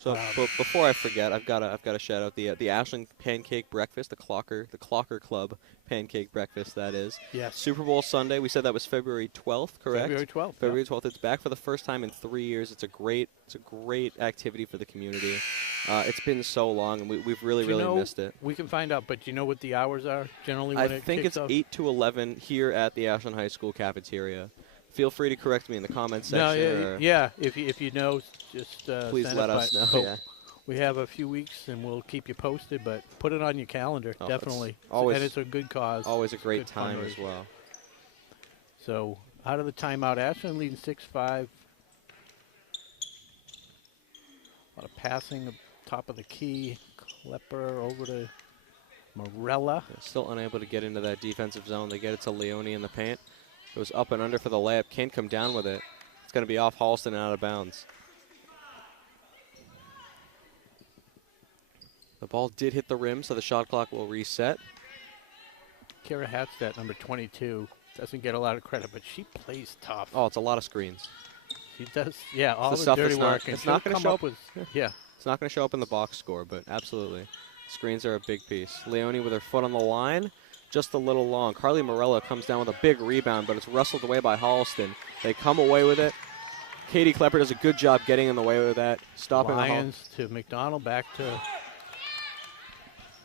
So before I forget, I've got to shout out the Ashland Pancake Breakfast, the Clocker Club Pancake Breakfast. That is. Yes. Super Bowl Sunday. We said that was February 12th, correct? February 12th. February 12th. It's back for the first time in 3 years. It's a great activity for the community. It's been so long, and we've really missed it. We can find out, but do you know what the hours are generally? When I think it's 8 to 11 here at the Ashland High School cafeteria. Feel free to correct me in the comments section. No, yeah. If you know, just please let us know. So we have a few weeks, and we'll keep you posted. But put it on your calendar, definitely. And it's a good cause. Always a great time as well. So out of the timeout, Ashland leading 6-5. A lot of passing up top of the key. Klepper over to Morella. Still unable to get into that defensive zone. They get it to Leone in the paint. Goes up and under for the layup. Can't come down with it. It's going to be off Holliston and out of bounds. The ball did hit the rim, so the shot clock will reset. Kara Hatzstedt, number 22, doesn't get a lot of credit, but she plays tough. Oh, it's a lot of screens. She does, yeah, all the stuff dirty that's work. It's not going to show up. Yeah. It's not going to show up in the box score, but absolutely. Screens are a big piece. Leone with her foot on the line. Just a little long. Carly Morella comes down with a big rebound, but it's wrestled away by Holliston. They come away with it. Katie Klepper does a good job getting in the way with that. Stopping Lyons to McDonald, back to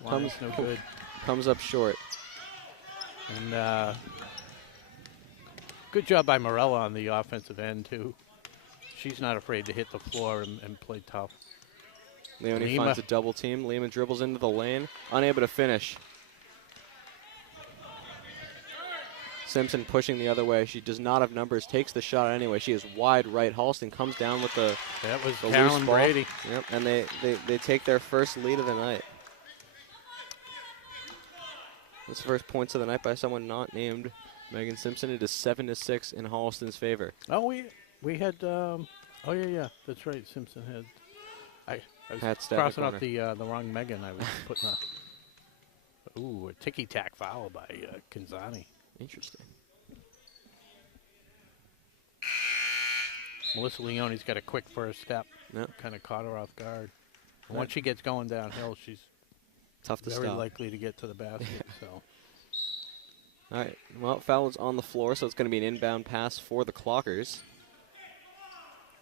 Lyons, no good. Comes up short. And good job by Morella on the offensive end, too. She's not afraid to hit the floor and play tough. Leone finds a double team. Lima dribbles into the lane, unable to finish. Simpson pushing the other way. She does not have numbers, takes the shot anyway. She is wide right. Holliston comes down with the Carolyn Brady. Yep, and they take their first lead of the night. This first points of the night by someone not named Megan Simpson. It is 7-6 in Holliston's favor. Oh, we had yeah, that's right. Simpson had. I was crossing off the wrong Megan. I was putting a ticky-tack foul by Kanzani. Interesting. Melissa Leone's got a quick first step. Yep. Kind of caught her off guard. Once she gets going downhill, she's tough to very stop. likely to get to the basket. So. All right. Well, foul is on the floor, so it's going to be an inbound pass for the Clockers.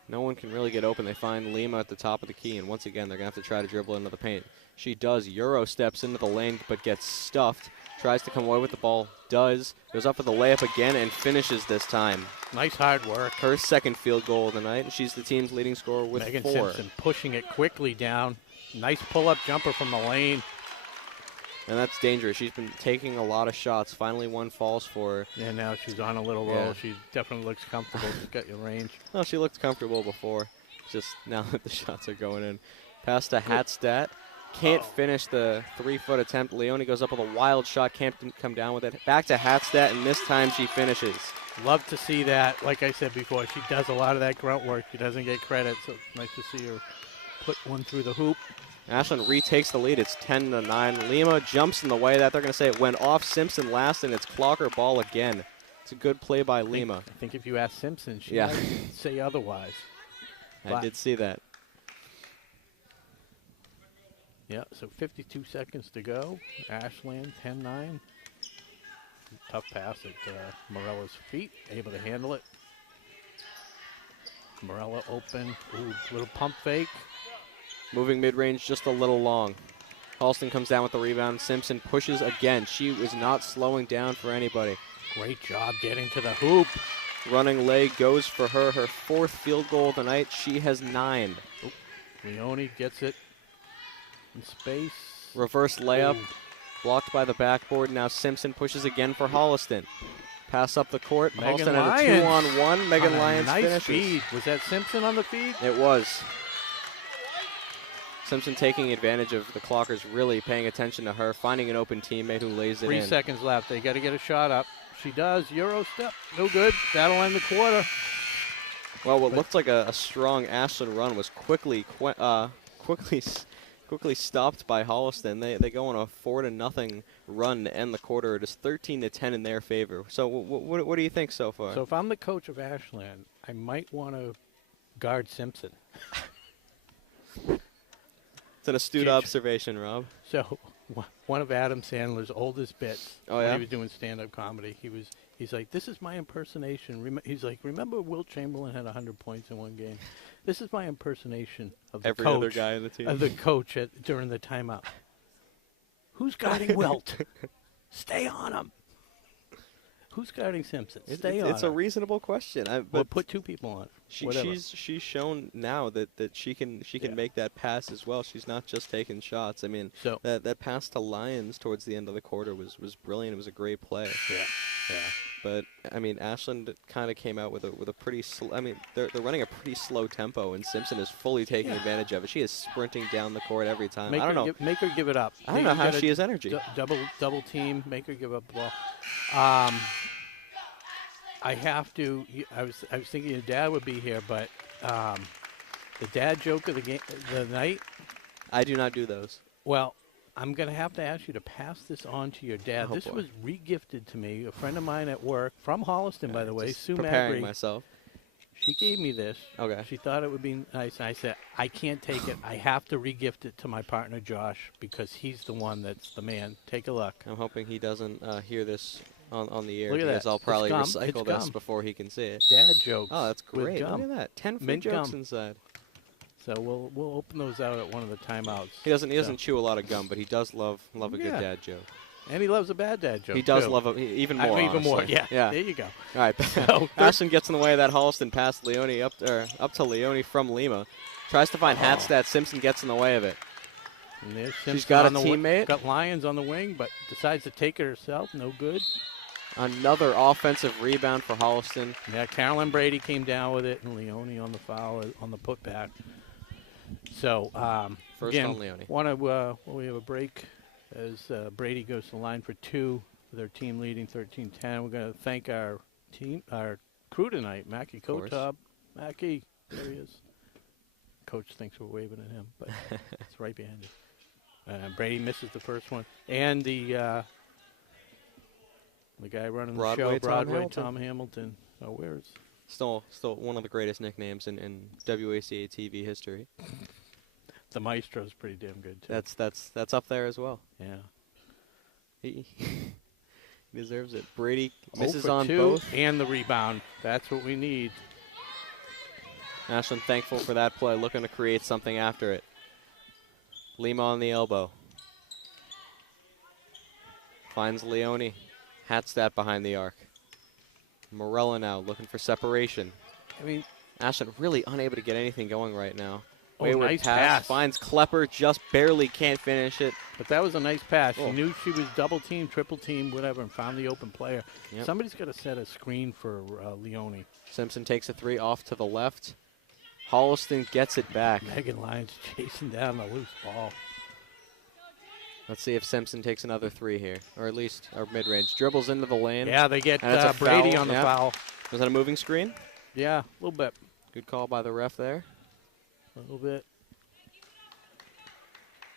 No one can really get open. They find Lima at the top of the key, and once again, they're going to have to try to dribble into the paint. She does. Euro steps into the lane, but gets stuffed. Tries to come away with the ball. Does. Goes up for the layup again and finishes this time. Nice hard work. Her second field goal of the night. She's the team's leading scorer with Megan 4. Simpson pushing it quickly down. Nice pull-up jumper from the lane. And that's dangerous. She's been taking a lot of shots. Finally one falls for her. Yeah, now she's on a little roll. She definitely looks comfortable. She's got your range. Well, she looked comfortable before. Just now that the shots are going in. Pass to Hatzstedt. Can't finish the 3-foot attempt. Leone goes up with a wild shot. Can't come down with it. Back to Hatzstedt, and this time she finishes. Love to see that. Like I said before, she does a lot of that grunt work. She doesn't get credit, so it's nice to see her put one through the hoop. Ashland retakes the lead. It's 10-9. Lima jumps in the way of that. They're going to say it went off Simpson last, and it's Clocker ball again. It's a good play by Lima. I think if you ask Simpson, she might say otherwise. I did see that. Yeah, so 52 seconds to go. Ashland 10-9. Tough pass at Morella's feet. Able to handle it. Morella open. Ooh, little pump fake. Moving mid-range just a little long. Holliston comes down with the rebound. Simpson pushes again. She was not slowing down for anybody. Great job getting to the hoop. Running leg goes for her. Her 4th field goal of the night. She has 9. Oop. Leone gets it in space. Reverse layup. Ooh. Blocked by the backboard. Now Simpson pushes again for Holliston. Pass up the court. Megan Holliston at a 2-on-1. Megan Lyons nice finishes. Feed. Was that Simpson on the feed? It was. Simpson taking advantage of the Clockers, really paying attention to her, finding an open teammate who lays it in. 3 seconds left. They got to get a shot up. She does. Euro step. No good. That'll end the quarter. Well, what looked like a strong Ashland run was quickly stopped by Holliston. They go on a 4-0 run to end the quarter. It is 13-10 in their favor. So what do you think so far? So if I'm the coach of Ashland, I might want to guard Simpson. It's an astute observation, Rob. So one of Adam Sandler's oldest bits, when he was doing stand-up comedy, he's like, this is my impersonation. He's like, remember Wilt Chamberlain had 100 points in one game? This is my impersonation of the Every coach, other guy in the team. Of the coach during the timeout. Who's guarding Wilt? Stay on him. Who's guarding Simpson? Stay on him. It's a reasonable question. But put two people on. She's shown now that she can make that pass as well. She's not just taking shots. I mean, that pass to Lyons towards the end of the quarter was brilliant. It was a great play. Yeah. But I mean, Ashland kind of came out with a pretty. I mean, they're running a pretty slow tempo, and Simpson is fully taking advantage of it. She is sprinting down the court every time. I don't know. Make her give it up. I don't know how she has energy. Double team. Make her give up the ball. I have to. I was thinking your dad would be here, but the dad joke of the night. I do not do those. Well, I'm going to have to ask you to pass this on to your dad. This was re-gifted to me. A friend of mine at work from Holliston, by the way, Sue preparing Magri. Myself. She gave me this. Okay. She thought it would be nice. And I said, I can't take it. I have to re-gift it to my partner, Josh, because he's the one that's the man. Take a look. I'm hoping he doesn't hear this on the air. Look at because that. I'll probably recycle this before he can see it. Dad jokes. Oh, that's great. Look at that. 10 free jokes inside. So we'll open those out at one of the timeouts. He doesn't chew a lot of gum, but he does love a good dad joke. And he loves a bad dad joke. He does love it even more. Even more. Yeah. There you go. All right. So Ashland gets in the way of that Holliston pass. Leone up to Leone from Lima. Tries to find Hatstat. Simpson gets in the way of it. And there's Simpson. She's got a teammate. Got Lyons on the wing, but decides to take it herself. No good. Another offensive rebound for Holliston. Yeah, Carolyn Brady came down with it, and Leone on the foul on the putback. So, first again, on Leone. We have a break as Brady goes to the line for two with our team leading 13-10. We're going to thank our crew tonight, Mackie Kotob. Mackie, there he is. Coach thinks we're waving at him, but it's right behind him. Brady misses the first one. And the guy running the show, Broadway, Tom Hamilton. Oh, where's... Still one of the greatest nicknames in WACA-TV history. The Maestro's pretty damn good too. That's up there as well. Yeah. He deserves it. Brady misses on two both. And the rebound. That's what we need. Ashland thankful for that play, looking to create something after it. Lima on the elbow. Finds Leone. Hatstat behind the arc. Morella now looking for separation. I mean, Ashland really unable to get anything going right now. Wayward nice pass. Finds Klepper, just barely can't finish it. But that was a nice pass. She knew she was double team, triple team, whatever, and found the open player. Yep. Somebody's got to set a screen for Leone. Simpson takes a three off to the left. Holliston gets it back. Megan Lyons chasing down the loose ball. Let's see if Simpson takes another three here, or at least our mid-range. Dribbles into the lane. Yeah, they get Brady on the foul. Was that a moving screen? Yeah, a little bit. Good call by the ref there. A little bit.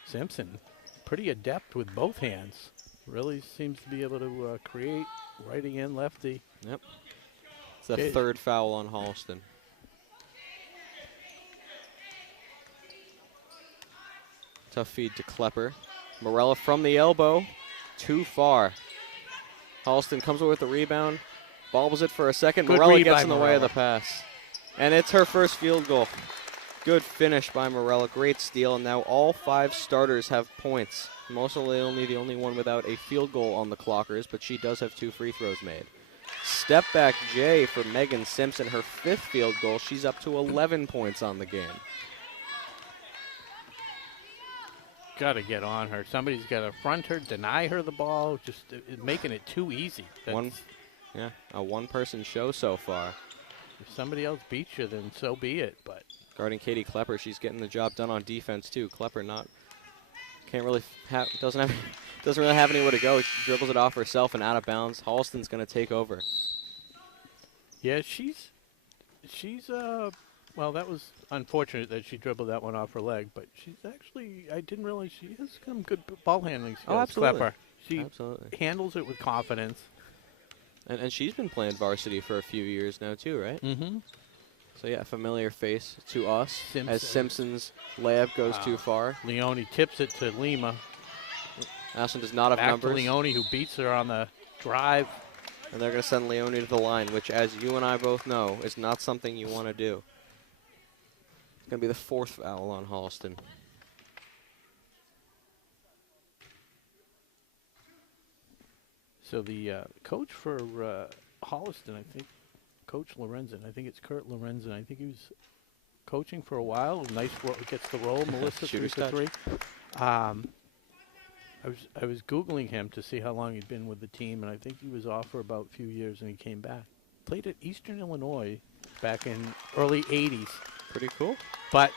Simpson, pretty adept with both hands. Really seems to be able to create righty and lefty. Yep. It's the third foul on Holliston. Tough feed to Klepper. Morella from the elbow. Too far. Holliston comes away with the rebound. Bobbles it for a second. Morella gets in the way of the pass. And it's her first field goal. Good finish by Morella. Great steal. And now all five starters have points. Mosa Leone, the only one without a field goal on the clockers, but she does have 2 free throws made. Step back J for Megan Simpson, her 5th field goal. She's up to 11 points on the game. Got to get on her. Somebody's got to front her, deny her the ball, just making it too easy. A one-person show so far. If somebody else beats you, then so be it. But guarding Katie Klepper, she's getting the job done on defense too. Klepper doesn't really have anywhere to go. She dribbles it off herself and out of bounds. Holliston's going to take over. Yeah, she's well, that was unfortunate that she dribbled that one off her leg, but she's actually, I didn't realize she has some good ball handling skills. Oh, absolutely. Klepper. She handles it with confidence. And she's been playing varsity for a few years now too, right? Mm-hmm. So, yeah, familiar face to us Simpson. as Simpson's layup goes too far. Leone tips it to Lima. Ashland does not have Back numbers. to Leone, who beats her on the drive. And they're going to send Leone to the line, which, as you and I both know, is not something you want to do. It's going to be the 4th foul on Holliston. So the coach for Holliston, I think, Coach Lorenzen, I think it's Kurt Lorenzen. I think he was coaching for a while. Nice, gets the role. Melissa, 3 for 3. I was Googling him to see how long he'd been with the team, and I think he was off for about a few years, and he came back. Played at Eastern Illinois back in early 80s. Pretty cool. But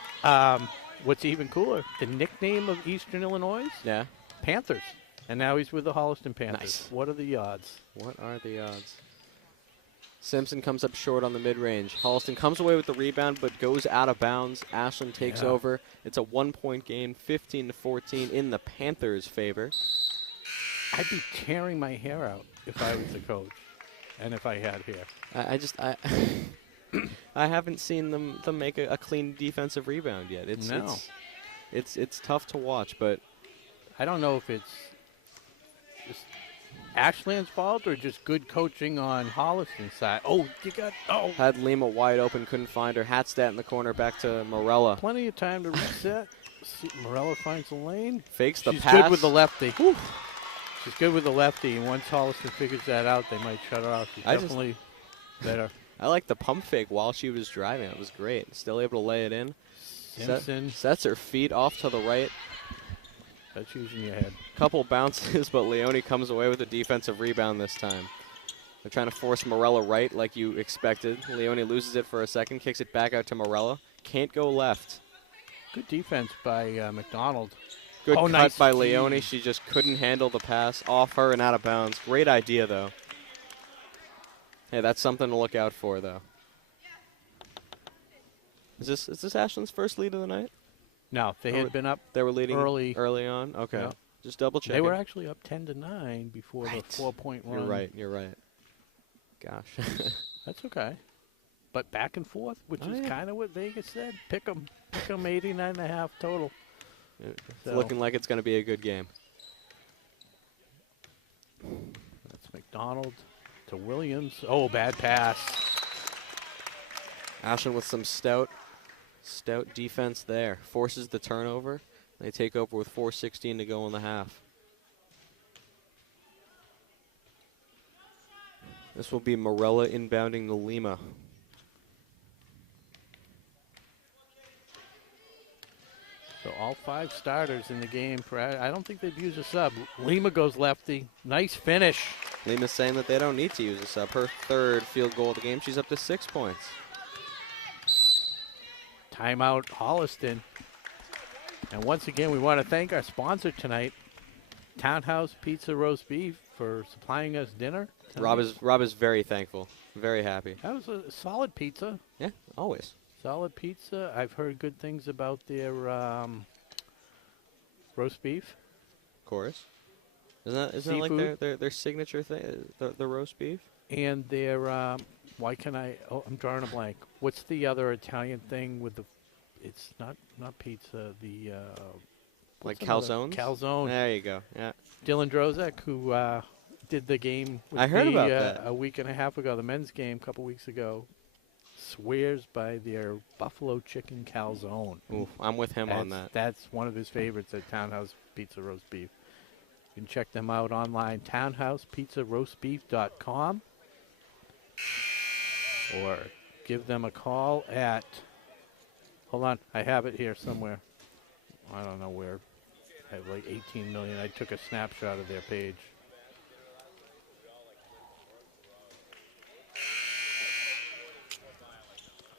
what's even cooler, the nickname of Eastern Illinois? Yeah. Panthers. And now he's with the Holliston Panthers. Nice. What are the odds? What are the odds? Simpson comes up short on the mid-range. Holliston comes away with the rebound, but goes out of bounds. Ashland takes over. It's a 1-point game, 15-14 in the Panthers' favor. I'd be tearing my hair out if I was the coach and if I had hair. I haven't seen them make a clean defensive rebound yet. It's tough to watch, but I don't know if it's just Ashland's fault or just good coaching on Holliston's side. Had Lima wide open, couldn't find her. Hatstat in the corner, back to Morella. Plenty of time to reset. Morella finds the lane. Fakes the She's pass. She's good with the lefty. Whew. She's good with the lefty, and once Holliston figures that out, they might shut her off. She's definitely better. I like the pump fake while she was driving. It was great. Still able to lay it in. Simpson sets her feet off to the right. That's using your head. Couple bounces, but Leone comes away with a defensive rebound this time. They're trying to force Morella right like you expected. Leone loses it for a second, kicks it back out to Morella. Can't go left. Good defense by McDonald. Good cut nice by Leone. She just couldn't handle the pass. Off her and out of bounds. Great idea, though. Hey, that's something to look out for, though. Is this Ashland's first lead of the night? No, they had been up. They were leading early on. Okay, yeah. Just double checking. They were actually up 10-9 before the 4-point run. You're right. Gosh, that's okay. But back and forth, which is kind of what Vegas said. Pick them 89.5 total. It's looking like it's going to be a good game. That's McDonald to Williams. Oh, bad pass. Ashland with some stout defense there. Forces the turnover. They take over with 4:16 to go in the half. This will be Morella inbounding the Lima. So all 5 starters in the game. I don't think they'd use a sub. Lima goes lefty. Nice finish. Lima's saying that they don't need to use a sub. Her 3rd field goal of the game. She's up to 6 points. Timeout, Holliston. And once again, we want to thank our sponsor tonight, Townhouse Pizza Roast Beef, for supplying us dinner. Rob is very thankful, very happy. That was a solid pizza. Yeah, always. Solid pizza. I've heard good things about their roast beef. Of course. Isn't that like their signature thing, the roast beef? And their, why can I, I'm drawing a blank. What's the other Italian thing with the, it's not pizza, the, like calzones? Calzone. There you go, yeah. Dylan Drozek, who did the game with I heard me, about that. a week and a half ago, the men's game a couple weeks ago, swears by their buffalo chicken calzone. Ooh, I'm with him on that. That's one of his favorites at Townhouse Pizza Roast Beef. You can check them out online, townhousepizzaroastbeef.com, or give them a call at, hold on, I have it here somewhere. I don't know where. I have like 18 million. I took a snapshot of their page.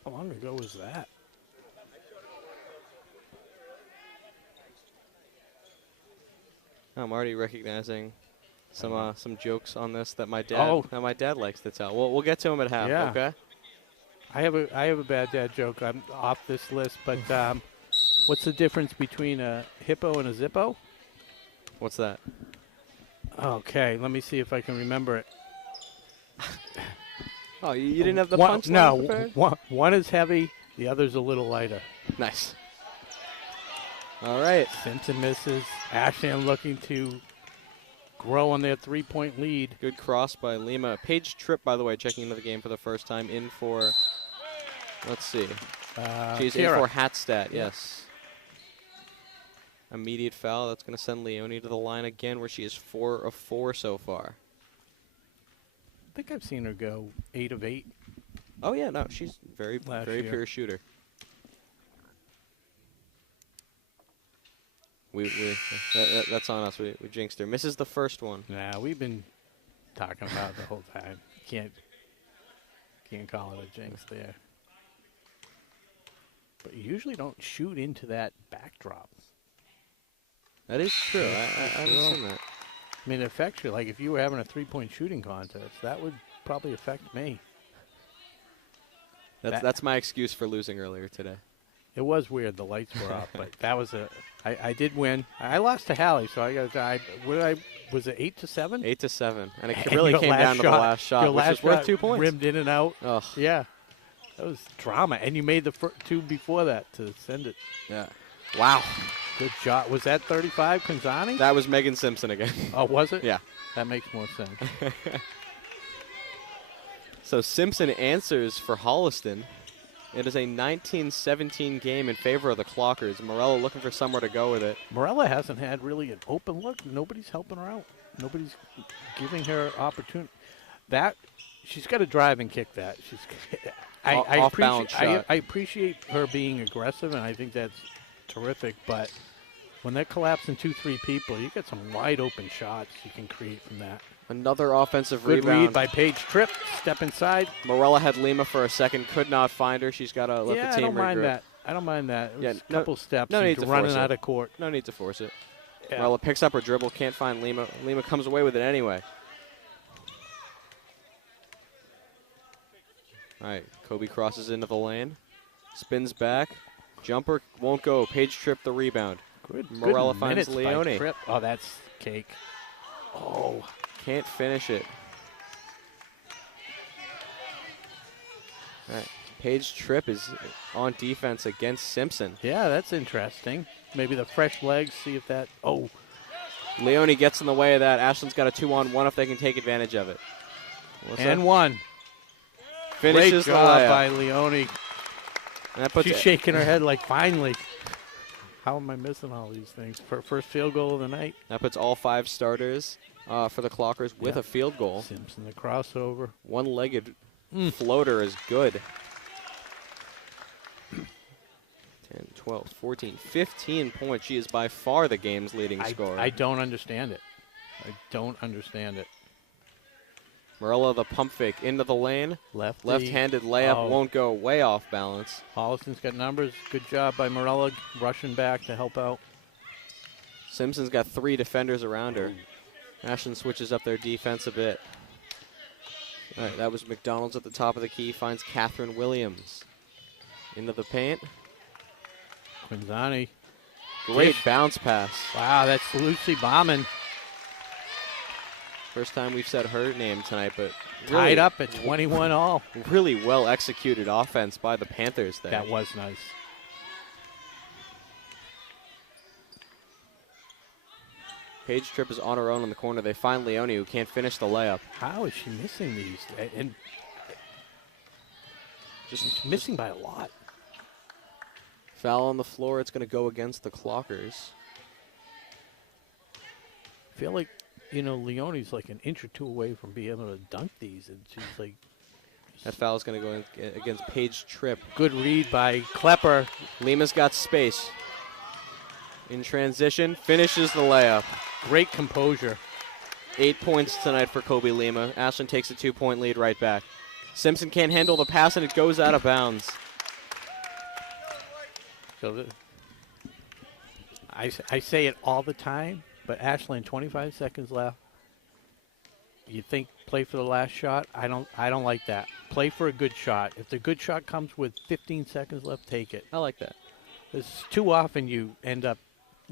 How long ago was that? I'm already recognizing some jokes on this that my dad likes to tell. We'll get to him at half. Yeah. Okay. I have a bad dad joke. I'm off this list, but what's the difference between a hippo and a zippo? What's that? Okay, let me see if I can remember it. Oh, you didn't have the punch line No, prepared? one is heavy, the other's a little lighter. Nice. All right. Simpson misses. Ashland looking to grow on their 3-point lead. Good cross by Lima. Paige Tripp, by the way, checking into the game for the first time, in for, let's see. She's in for Hattstadt, yes. Immediate foul. That's going to send Leone to the line again, where she is 4 of 4 so far. I think I've seen her go 8 of 8. Oh, yeah, no, she's very pure shooter. That's on us. We jinxed her. Misses the first one. Nah, we've been talking about it the whole time. Can't call it a jinx there. But you usually don't shoot into that backdrop. That is true. I understand that. I mean, it affects you. Like, if you were having a 3-point shooting contest, that would probably affect me. That's my excuse for losing earlier today. It was weird. The lights were off, but that was I did win. I lost to Hallie, so was it 8-7? 8-7, and it really came down to the last shot, which was worth 2 points. Rimmed in and out. Ugh. Yeah, that was drama, and you made the two before that to send it. Yeah. Wow. Good shot. Was that 35, Kanzani? That was Megan Simpson again. Oh, was it? Yeah. That makes more sense. So Simpson answers for Holliston. It is a 19-17 game in favor of the Clockers. Morella looking for somewhere to go with it. Morella hasn't had really an open look. Nobody's helping her out. Nobody's giving her opportunity. She's got to drive and kick that. I appreciate her being aggressive, and I think that's terrific. But when they're collapsing 2-3 people, you get some wide open shots you can create from that. Another offensive Good rebound. read by Paige Tripp. Step inside. Morella had Lima for a second, could not find her. She's got to let the team regroup. I don't mind that. It was a no, couple steps. no need to running force out it. of court. No need to force it. Yeah. Morella picks up her dribble, can't find Lima. Lima comes away with it anyway. All right, Kobe crosses into the lane, spins back, jumper won't go. Paige Tripp the rebound. Morella finds Leone. Oh, that's cake. Oh. Can't finish it. All right. Paige Tripp is on defense against Simpson. Yeah, that's interesting. Maybe the fresh legs, see if that... Oh. Leone gets in the way of that. Ashland's got a 2-on-1 if they can take advantage of it. And one. Finishes Great job the layup by Leone. She's shaking her head like, finally. How am I missing all these things? For first field goal of the night. That puts all 5 starters for the Clockers with a field goal. Simpson the crossover. One-legged floater is good. 10, 12, 14, 15 points. She is by far the game's leading scorer. I don't understand it. Morella the pump fake into the lane. Left-handed layup won't go, way off balance. Holliston's got numbers. Good job by Morella rushing back to help out. Simpson's got 3 defenders around her. Ashland switches up their defense a bit. All right, that was McDonald's at the top of the key. Finds Catherine Williams. Into the paint. Quinzani. Great bounce pass. Wow, that's Lucy Bauman. First time we've said her name tonight, but tied up at 21 all. Really well executed offense by the Panthers there. That was nice. Paige Tripp is on her own in the corner. They find Leone, who can't finish the layup. How is she missing these? And just missing by a lot. Foul on the floor. It's going to go against the Clockers. I feel like, Leone's like an inch or 2 away from being able to dunk these, and she's like... That foul is going to go against Paige Tripp. Good read by Klepper. Lima's got space. In transition, finishes the layup. Great composure. 8 points tonight for Kobe Lima. Ashland takes a 2-point lead right back. Simpson can't handle the pass, and it goes out of bounds. So I say it all the time, but Ashland, 25 seconds left. You think play for the last shot? I don't like that. Play for a good shot. If the good shot comes with 15 seconds left, take it. I like that. It's too often you end up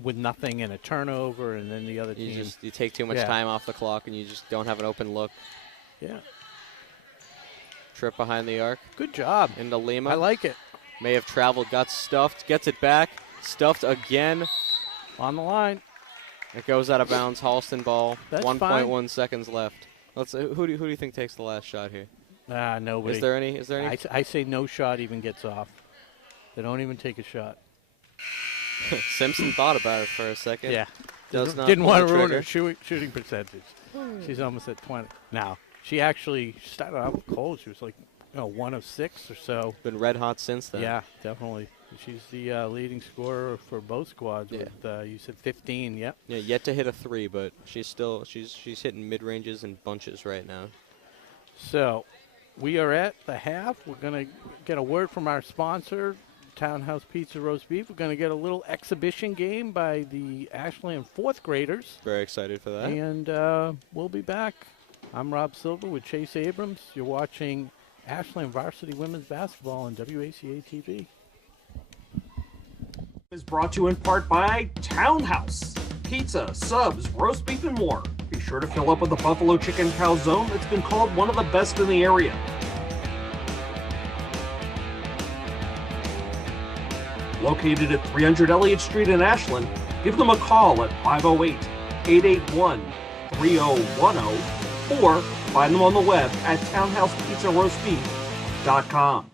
with nothing and a turnover, and then the other team. You take too much time off the clock, and you just don't have an open look. Yeah. Trip behind the arc. Good job. Into Lima. I like it. May have traveled, got stuffed, gets it back. Stuffed again. On the line. It goes out of bounds. Holliston ball. That's 1.1 seconds left. Let's. Who do you think takes the last shot here? Nobody. Is there any? I say no shot even gets off. They don't even take a shot. Simpson thought about it for a second. Yeah. Didn't want to ruin her shooting percentage. She's almost at 20. Now, she actually started out cold. She was like 1 of 6 or so. Been red hot since then. Yeah, definitely. She's the leading scorer for both squads. Yeah. With, you said 15, yep. Yeah, yet to hit a 3, but she's hitting mid-ranges and bunches right now. So, we are at the half. We're going to get a word from our sponsor, Townhouse Pizza Roast Beef. We're going to get a little exhibition game by the Ashland 4th graders. Very excited for that. And we'll be back. I'm Rob Silver with Chase Abrams. You're watching Ashland Varsity Women's Basketball on WACA-TV. Is brought to you in part by Townhouse. Pizza, subs, roast beef, and more. Be sure to fill up with the Buffalo Chicken Calzone that's been called one of the best in the area. Located at 300 Elliott Street in Ashland, give them a call at 508-881-3010 or find them on the web at townhousepizzaroastbeef.com.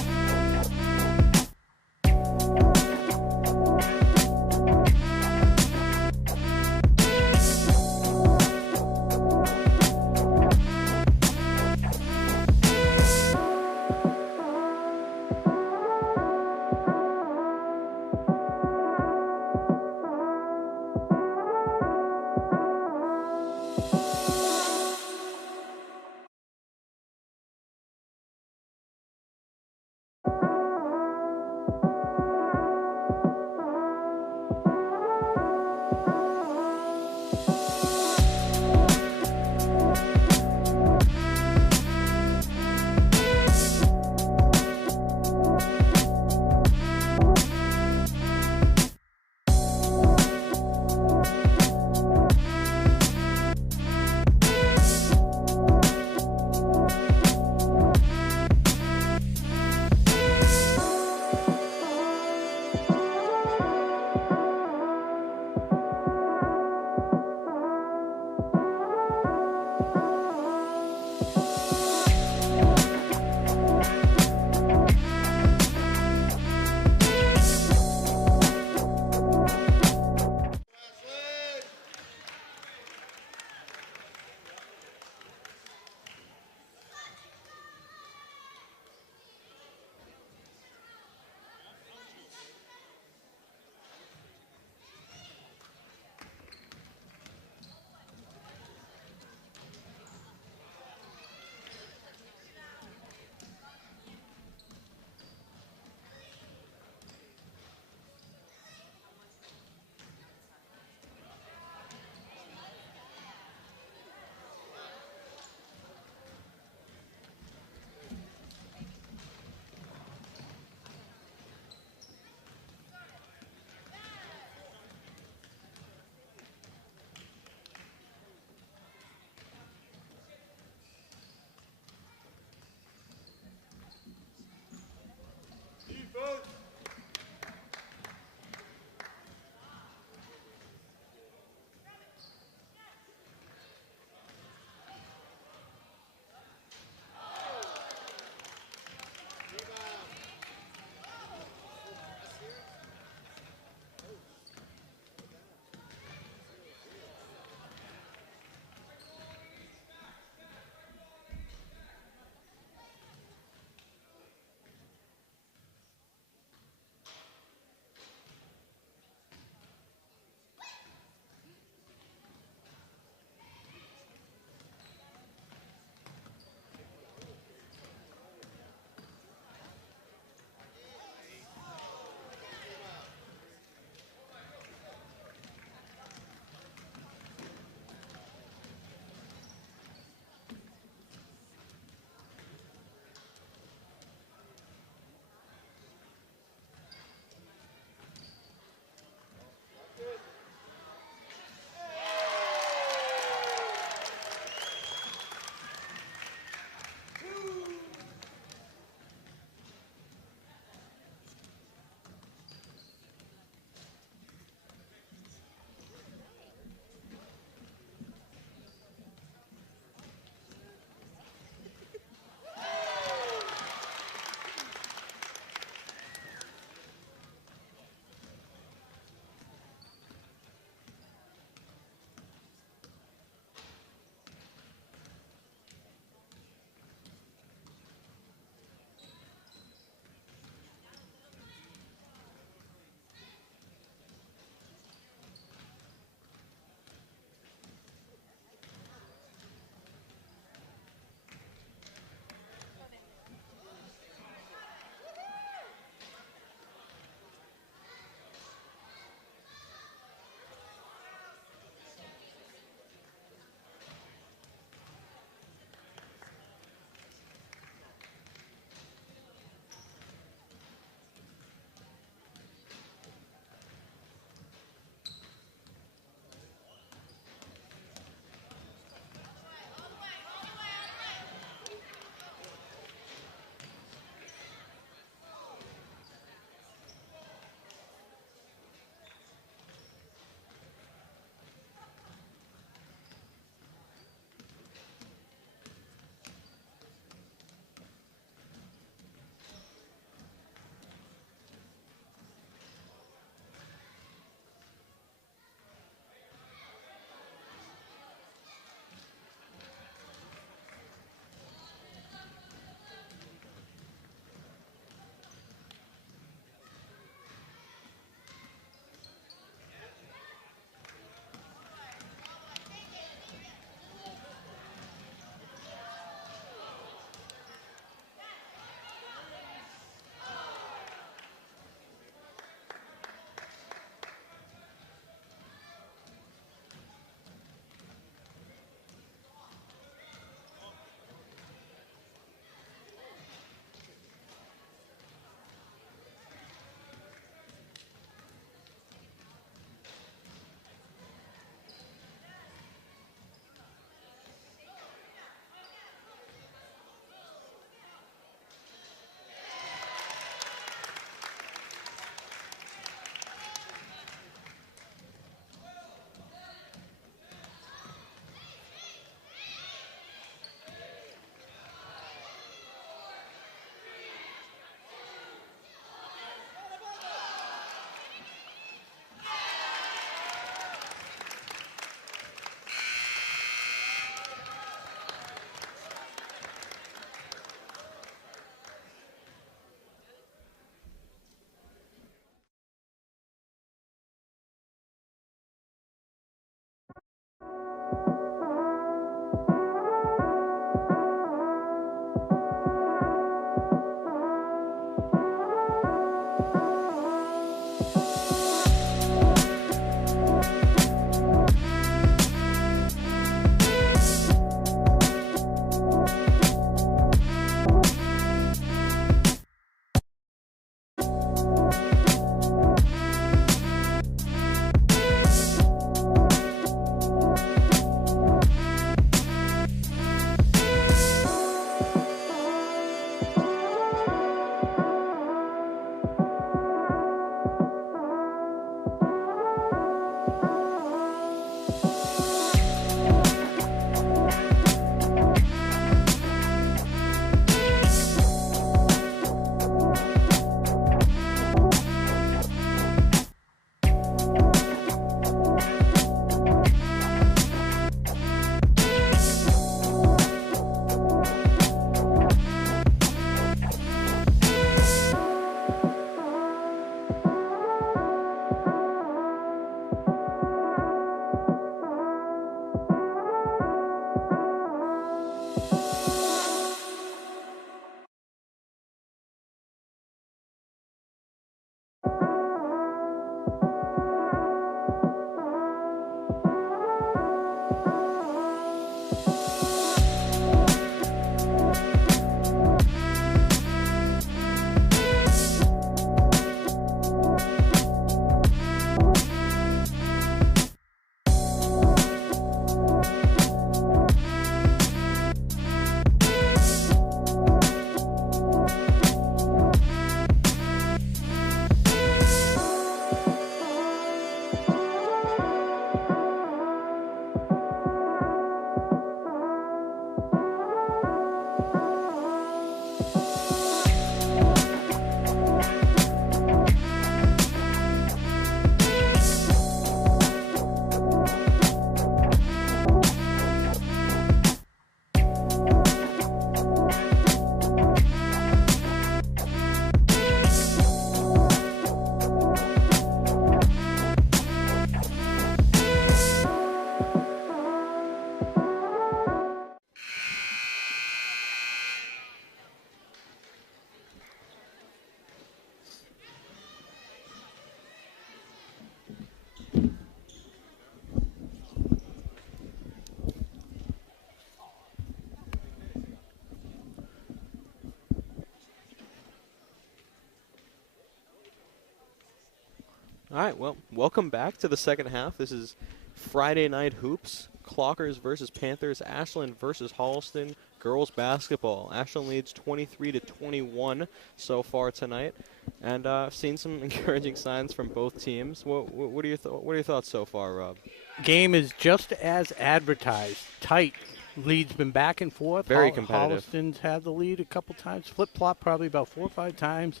All right, well, welcome back to the second half. This is Friday Night Hoops. Clockers versus Panthers. Ashland versus Holliston. Girls basketball. Ashland leads 23-21 so far tonight. And I've seen some encouraging signs from both teams. What are your thoughts so far, Rob? Game is just as advertised. Tight. Lead's been back and forth. Very competitive. Holliston's had the lead a couple times. Flip-flop probably about 4 or 5 times.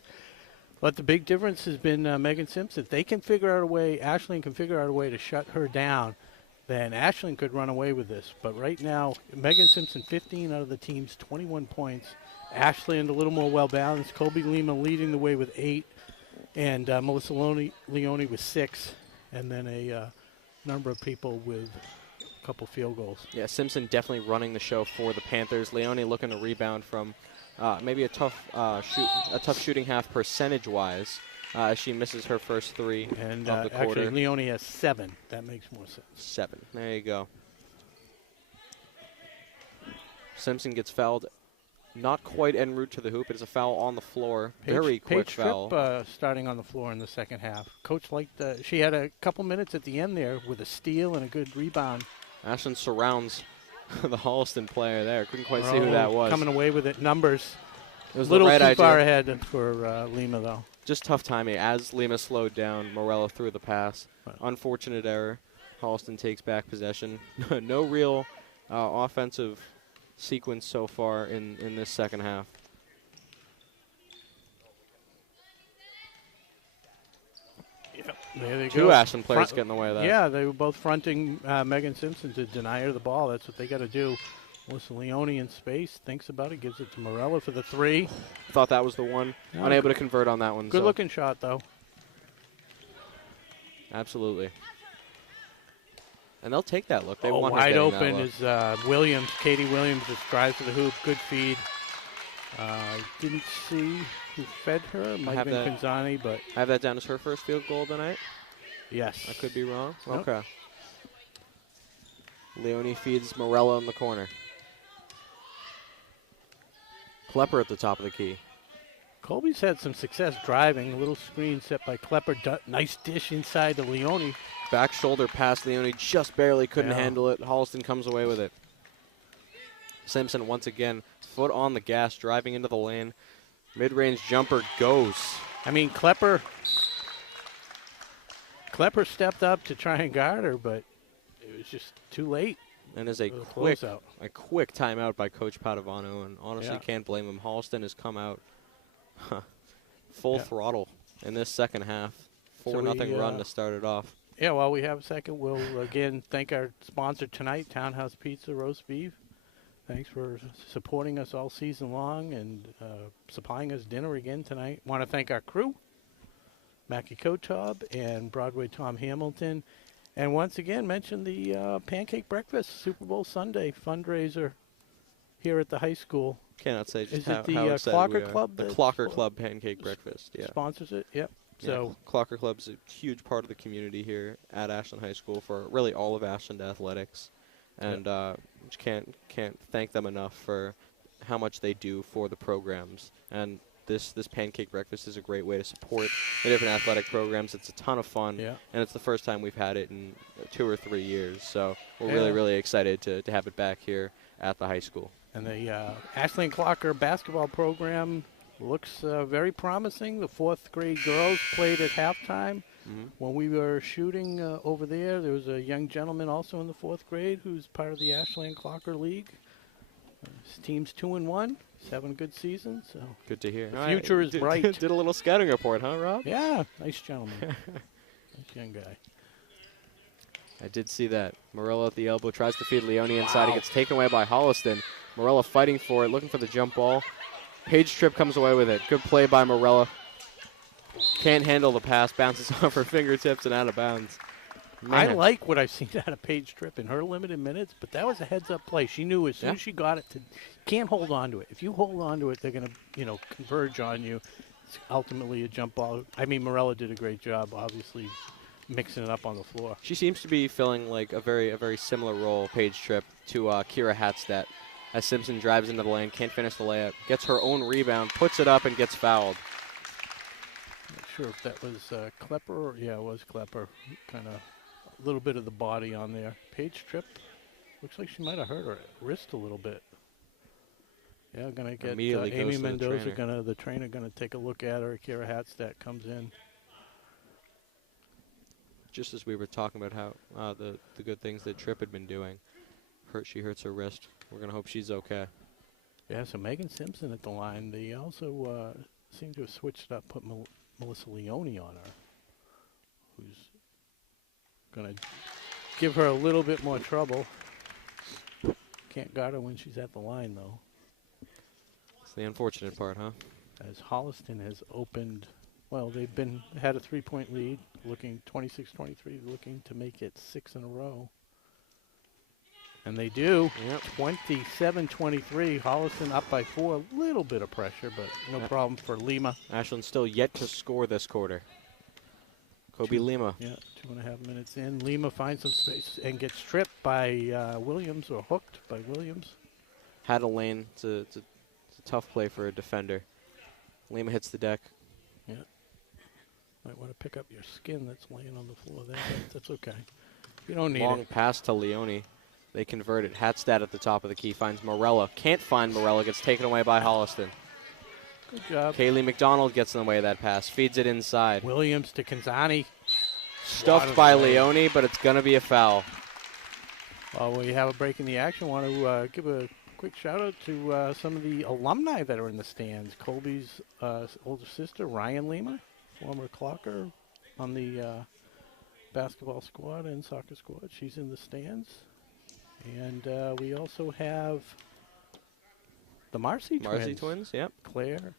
But the big difference has been Megan Simpson. If they can figure out a way, Ashland can figure out a way to shut her down, then Ashland could run away with this. But right now, Megan Simpson, 15 out of the team's 21 points. Ashland a little more well-balanced. Colby Lima leading the way with 8. And Melissa Leone with 6. And then a number of people with a couple field goals. Yeah, Simpson definitely running the show for the Panthers. Leone looking to rebound from maybe a tough shooting half percentage-wise as she misses her first 3 and, of the quarter. Actually, Leone has 7. That makes more sense. 7. There you go. Simpson gets fouled. Not quite en route to the hoop. It is a foul on the floor. Very quick foul. Tripp starting on the floor in the second half. Coach liked she had a couple minutes at the end there with a steal and a good rebound. Ashland surrounds the Holliston player there. Couldn't quite see who that was. Coming away with it. Numbers. It was a little the right too far idea. ahead for Lima, though. Just tough timing. As Lima slowed down, Morello threw the pass. Right. Unfortunate error. Holliston takes back possession. No real offensive sequence so far in this second half. Yep, there they go. 2 Ashland players getting away with that. Yeah, they were both fronting Megan Simpson to deny her the ball. That's what they got to do. Melissa Leone in space, thinks about it, gives it to Morella for the 3. Thought that was the one. No, Unable to convert on that one. Good-looking shot, though. Absolutely. And they'll take that look. They want her wide getting open that is Williams. Katie Williams just drives to the hoop. Good feed. Didn't see who fed her. Might have been Pinzani, but I have that down as her first field goal of the night. Yes. I could be wrong. Nope. Okay. Leone feeds Morella in the corner. Klepper at the top of the key. Colby's had some success driving. A little screen set by Klepper. Nice dish inside to Leone. Back shoulder pass. Leone just barely couldn't handle it. Holliston comes away with it. Simpson once again, foot on the gas, driving into the lane. Mid-range jumper goes. I mean, Klepper stepped up to try and guard her, but it was just too late. And is a quick timeout by Coach Padovano, and honestly can't blame him. Holliston has come out full throttle in this second half. 4-0 run to start it off. Yeah, while we have a second, we'll again thank our sponsor tonight, Townhouse Pizza Roast Beef. Thanks for supporting us all season long and supplying us dinner again tonight. Want to thank our crew, Mackie Kotob and Broadway Tom Hamilton. And once again, mention the Pancake Breakfast Super Bowl Sunday fundraiser here at the high school. Cannot say just Is how it the excited Clocker we are. Club? The Clocker Club Pancake Breakfast, yeah. Sponsors it, yep. Yeah, So Clocker Club's a huge part of the community here at Ashland High School for really all of Ashland athletics. And just can't thank them enough for how much they do for the programs. And this Pancake Breakfast is a great way to support the different athletic programs. It's a ton of fun, and it's the first time we've had it in 2 or 3 years. So we're really excited to have it back here at the high school. And the Ashland Clocker basketball program looks very promising. The 4th grade girls played at halftime. When we were shooting over there was a young gentleman also in the 4th grade who's part of the Ashland Clocker League. His team's 2-1. He's having a good season. So good to hear. The future is bright. Did a little scouting report, huh, Rob? Yeah, nice gentleman. Nice young guy. I did see that. Morella at the elbow tries to feed Leone inside. He gets taken away by Holliston. Morella fighting for it, looking for the jump ball. Paige Tripp comes away with it. Good play by Morella. Can't handle the pass. Bounces off her fingertips and out of bounds. Man. I like what I've seen out of Paige Tripp in her limited minutes, but that was a heads-up play. She knew as soon as she got it, can't hold on to it. If you hold on to it, they're going to, converge on you. It's ultimately a jump ball. I mean, Morella did a great job, obviously, mixing it up on the floor. She seems to be filling like a very similar role, Paige Tripp, to Kira Hatstedt. As Simpson drives into the lane, can't finish the layup, gets her own rebound, puts it up, and gets fouled. sure if that was Klepper or, yeah, it was Klepper. Kind of a little bit of the body on there. Paige Tripp, looks like she might have hurt her wrist a little bit. Yeah, gonna get Amy Mendoza. The trainer gonna take a look at her. Kira Hatstat comes in. Just as we were talking about how the good things that Tripp had been doing, she hurts her wrist. We're gonna hope she's okay. Yeah, so Megan Simpson at the line. They also seem to have switched up, put Melissa Leone on her, who's gonna give her a little bit more trouble. Can't guard her when she's at the line, though. It's the unfortunate part, huh? As Holliston has opened, well, they've had a 3-point lead, looking 26-23, looking to make it 6 in a row. And they do. Yep. 27-23. Holliston up by 4. A little bit of pressure, but no problem for Lima. Ashland still yet to score this quarter. Kobe Lima. Yeah, 2.5 minutes in. Lima finds some space and gets tripped by Williams, or hooked by Williams. Had a lane. It's a tough play for a defender. Lima hits the deck. Yeah. Might want to pick up your skin that's laying on the floor there, but that's okay. You don't need it. Long pass to Leone. They convert it. Hatstat at the top of the key. Finds Morella. Can't find Morella. Gets taken away by Holliston. Good job. Kaylee McDonald gets in the way of that pass. Feeds it inside. Williams to Kanzani. Stuffed by Leone, but it's going to be a foul. Well, we have a break in the action. Want to give a quick shout out to some of the alumni that are in the stands. Colby's older sister, Ryan Lima, former clocker on the basketball squad and soccer squad. She's in the stands. And we also have the Marcy twins. Marcy twins, yep. Claire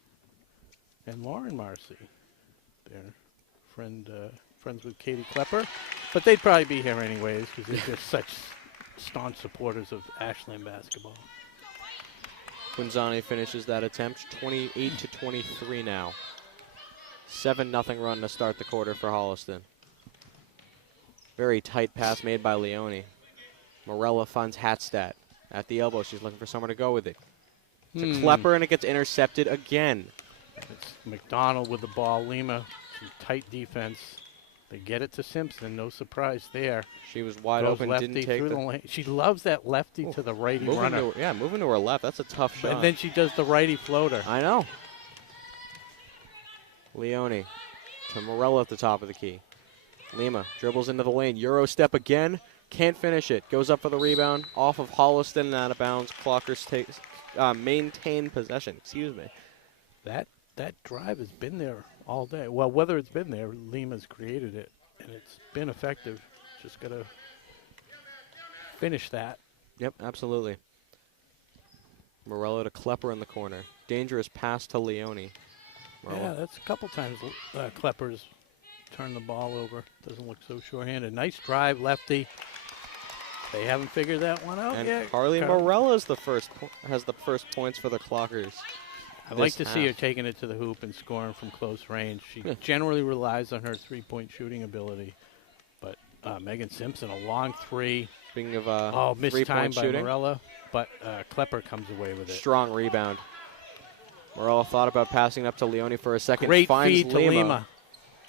and Lauren Marcy. They're friends with Katie Klepper. But they'd probably be here anyways because they're just such staunch supporters of Ashland basketball. Quinzani finishes that attempt, 28-23 now. 7-0 run to start the quarter for Holliston. Very tight pass made by Leone. Morella finds Hatstat at the elbow. She's looking for somewhere to go with it. To Klepper, and it gets intercepted again. It's McDonald with the ball. Lima, some tight defense. They get it to Simpson. No surprise there. She was wide open, didn't take the lane. She loves that lefty to the righty runner. Moving to her left. That's a tough shot. And then she does the righty floater. I know. Leone to Morella at the top of the key. Lima dribbles into the lane. Euro step again. Can't finish it. Goes up for the rebound. Off of Holliston and out of bounds. Clockers maintain possession. Excuse me. That drive has been there all day. Well, whether it's been there, Lima's created it, and it's been effective. Just got to finish that. Yep, absolutely. Morello to Klepper in the corner. Dangerous pass to Leone. Yeah, that's a couple times Klepper's turned the ball over. Doesn't look so sure-handed. Nice drive, lefty. They haven't figured that one out and yet. Carly Morella has the first points for the Clockers. I'd like to see her taking it to the hoop and scoring from close range. She generally relies on her three-point shooting ability. But Megan Simpson, a long three. Speaking of missed time by Morella, but Klepper comes away with it. Strong rebound. Morella thought about passing up to Leone for a second. Great finds feed to Lima.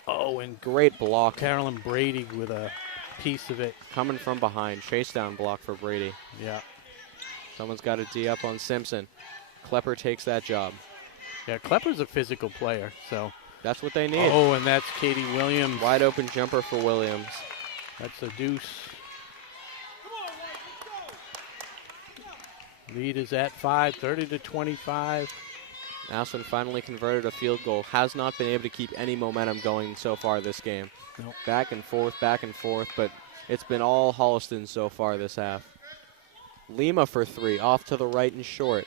Oh, and great block. Carolyn Brady with a piece of it. Coming from behind. Chase down block for Brady. Yeah. Someone's got a D up on Simpson. Klepper takes that job. Yeah, Klepper's a physical player, so. That's what they need. Oh, and that's Katie Williams. Wide open jumper for Williams. That's a deuce. Lead is at 5, 30-25. Ashland finally converted a field goal. Has not been able to keep any momentum going so far this game. Nope. Back and forth, but it's been all Holliston so far this half. Lima for three, off to the right and short.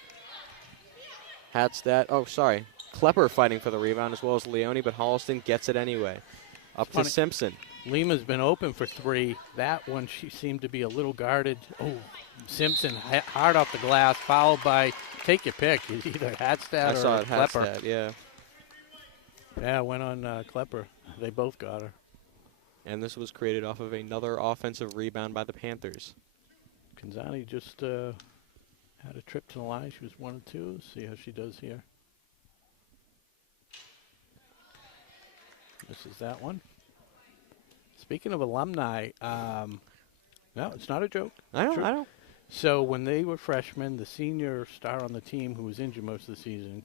Klepper fighting for the rebound as well as Leone, but Holliston gets it anyway. Up to Simpson. Lima's been open for three. That one, she seemed to be a little guarded. Oh, Simpson hard off the glass, followed by, take your pick, either Hatstat or Klepper. Hatstat, yeah. Yeah, went on Klepper. They both got her. And this was created off of another offensive rebound by the Panthers. Kanzani just had a trip to the line. She was 1 and 2. See how she does here. Misses that one. Speaking of alumni, no, it's not a joke. I know. So when they were freshmen, the senior star on the team who was injured most of the season,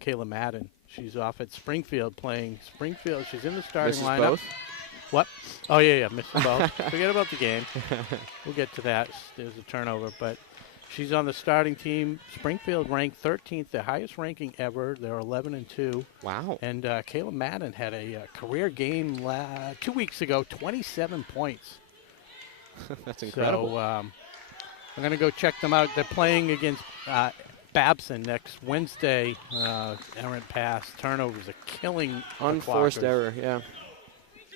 Kayla Madden, she's off at Springfield playing Springfield. She's in the starting lineup. Both? What? Oh, yeah, missed both. Forget about the game. We'll get to that. There's a turnover, but she's on the starting team. Springfield ranked 13th, the highest ranking ever. They're 11-2. Wow. And Kayla Madden had a career game 2 weeks ago, 27 points. That's incredible. So I'm going to go check them out. They're playing against Babson next Wednesday. Errant pass. Turnovers are killing Unforced the Clockers. error, yeah.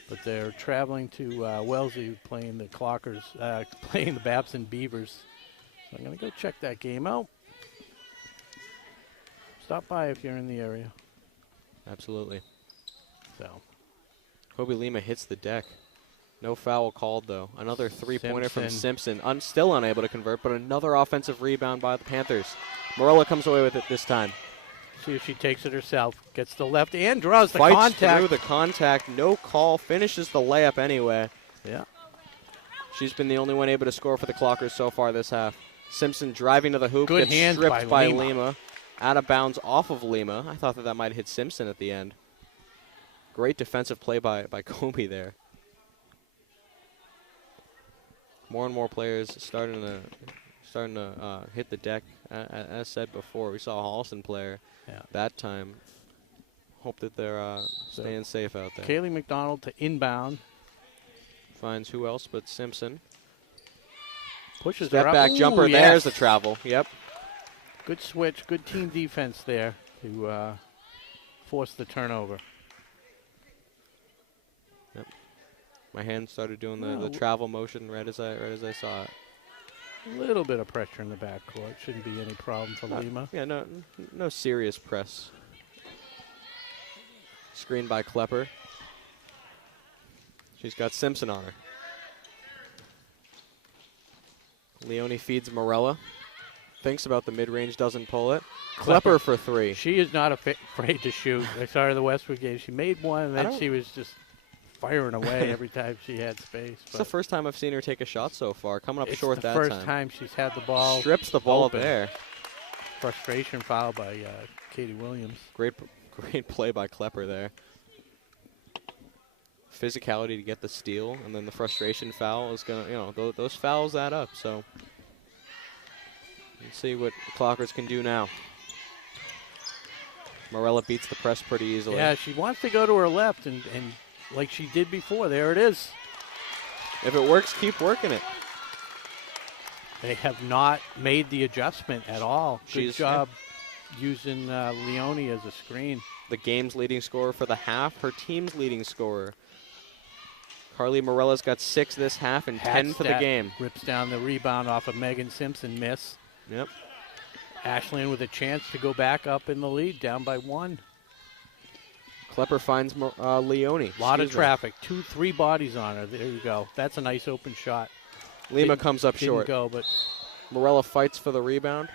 But they're traveling to Wellesley playing the Clockers, playing the Babson Beavers. So I'm going to go check that game out. Stop by if you're in the area. Absolutely. So Kobe Lima hits the deck. No foul called, though. Another three-pointer from Simpson. Still unable to convert, but another offensive rebound by the Panthers. Morella comes away with it this time. See if she takes it herself. Gets the left and draws the Fights contact. through the contact. No call. Finishes the layup anyway. Yeah. She's been the only one able to score for the Clockers so far this half. Simpson driving to the hoop. Good gets hands stripped by Lima. Out of bounds off of Lima. I thought that might hit Simpson at the end. Great defensive play by Kobe there. More and more players starting to hit the deck. As said before, we saw a Holliston player that time. Hope that they're staying safe out there. Kaylee McDonald to inbound. Finds who else but Simpson. Pushes Step her up. back jumper. Ooh, There's the yes. travel. Yep. Good switch. Good team defense there to force the turnover. My hand started doing the travel motion right as I saw it. A little bit of pressure in the backcourt. Shouldn't be any problem for Lima. Yeah, no serious press. Screened by Klepper. She's got Simpson on her. Leone feeds Morella. Thinks about the mid-range, doesn't pull it. Klepper for three. She is not afraid to shoot. I saw her in the Westwood game. She made one, and then she was just firing away every time she had space. It's the first time I've seen her take a shot so far. Coming up short that time. It's the first time she's had the ball. Strips the ball open. there. Frustration foul by Katie Williams. Great play by Klepper there. Physicality to get the steal, and then the frustration foul is going to, those fouls add up. So let's see what the Clockers can do now. Morella beats the press pretty easily. Yeah, she wants to go to her left, and like she did before, there it is. If it works, keep working it. They have not made the adjustment at all. Good job using Leone as a screen. The game's leading scorer for the half, her team's leading scorer. Carly Morella's got 6 this half and 10 for the game. Rips down the rebound off of Megan Simpson, miss. Yep. Ashland with a chance to go back up in the lead, down by 1. Klepper finds Leone. A lot of traffic. 2-3 bodies on her. There you go. That's a nice open shot. Lima comes up short. Didn't go, but Morella fights for the rebound.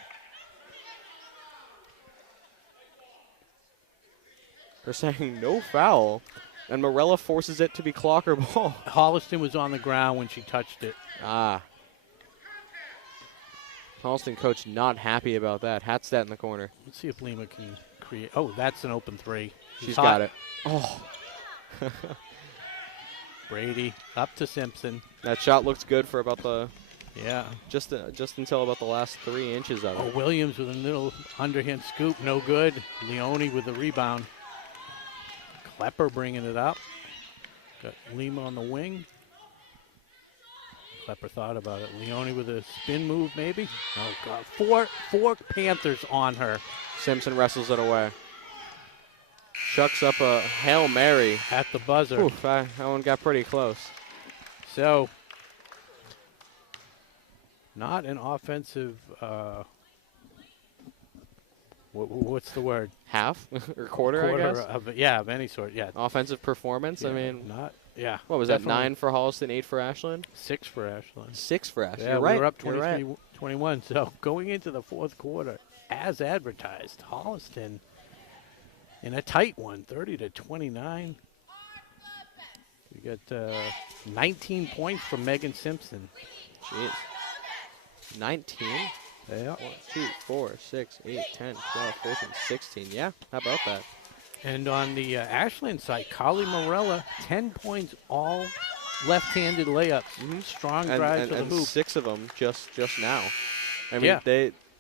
They're saying no foul, and Morella forces it to be Clocker ball. Holliston was on the ground when she touched it. Holliston coach not happy about that. Hatstat in the corner. Let's see if Lima can create. Oh, that's an open 3. She's got it. Oh. Brady up to Simpson. That shot looks good for about the just until about the last 3 inches of it. Oh, Williams with a little underhand scoop, no good. Leone with the rebound. Klepper bringing it up. Got Lima on the wing. Klepper thought about it. Leone with a spin move, maybe. Oh God, four Panthers on her. Simpson wrestles it away. Chucks up a Hail Mary. At the buzzer. Oof, that one got pretty close. So, not an offensive, what's the word? Half or quarter, I guess? Of any sort, yeah. Offensive performance, Yeah, I mean. What was definitely. that, 9 for Holliston, 8 for Ashland? 6 for Ashland. 6 for Ashland. Yeah, You're right. we're up You're right. 21. So, going into the fourth quarter, as advertised, Holliston in a tight one, 30-29. We got 19 points from Megan Simpson. Jeez. 19? Yeah. 1, 2, 4, 6, 8, 10, 12, 14, 16. Yeah, how about that? And on the Ashland side, Carly Morella, 10 points, all left-handed layups. Strong drive to the hoop. 6 of them just now. I mean, Yeah.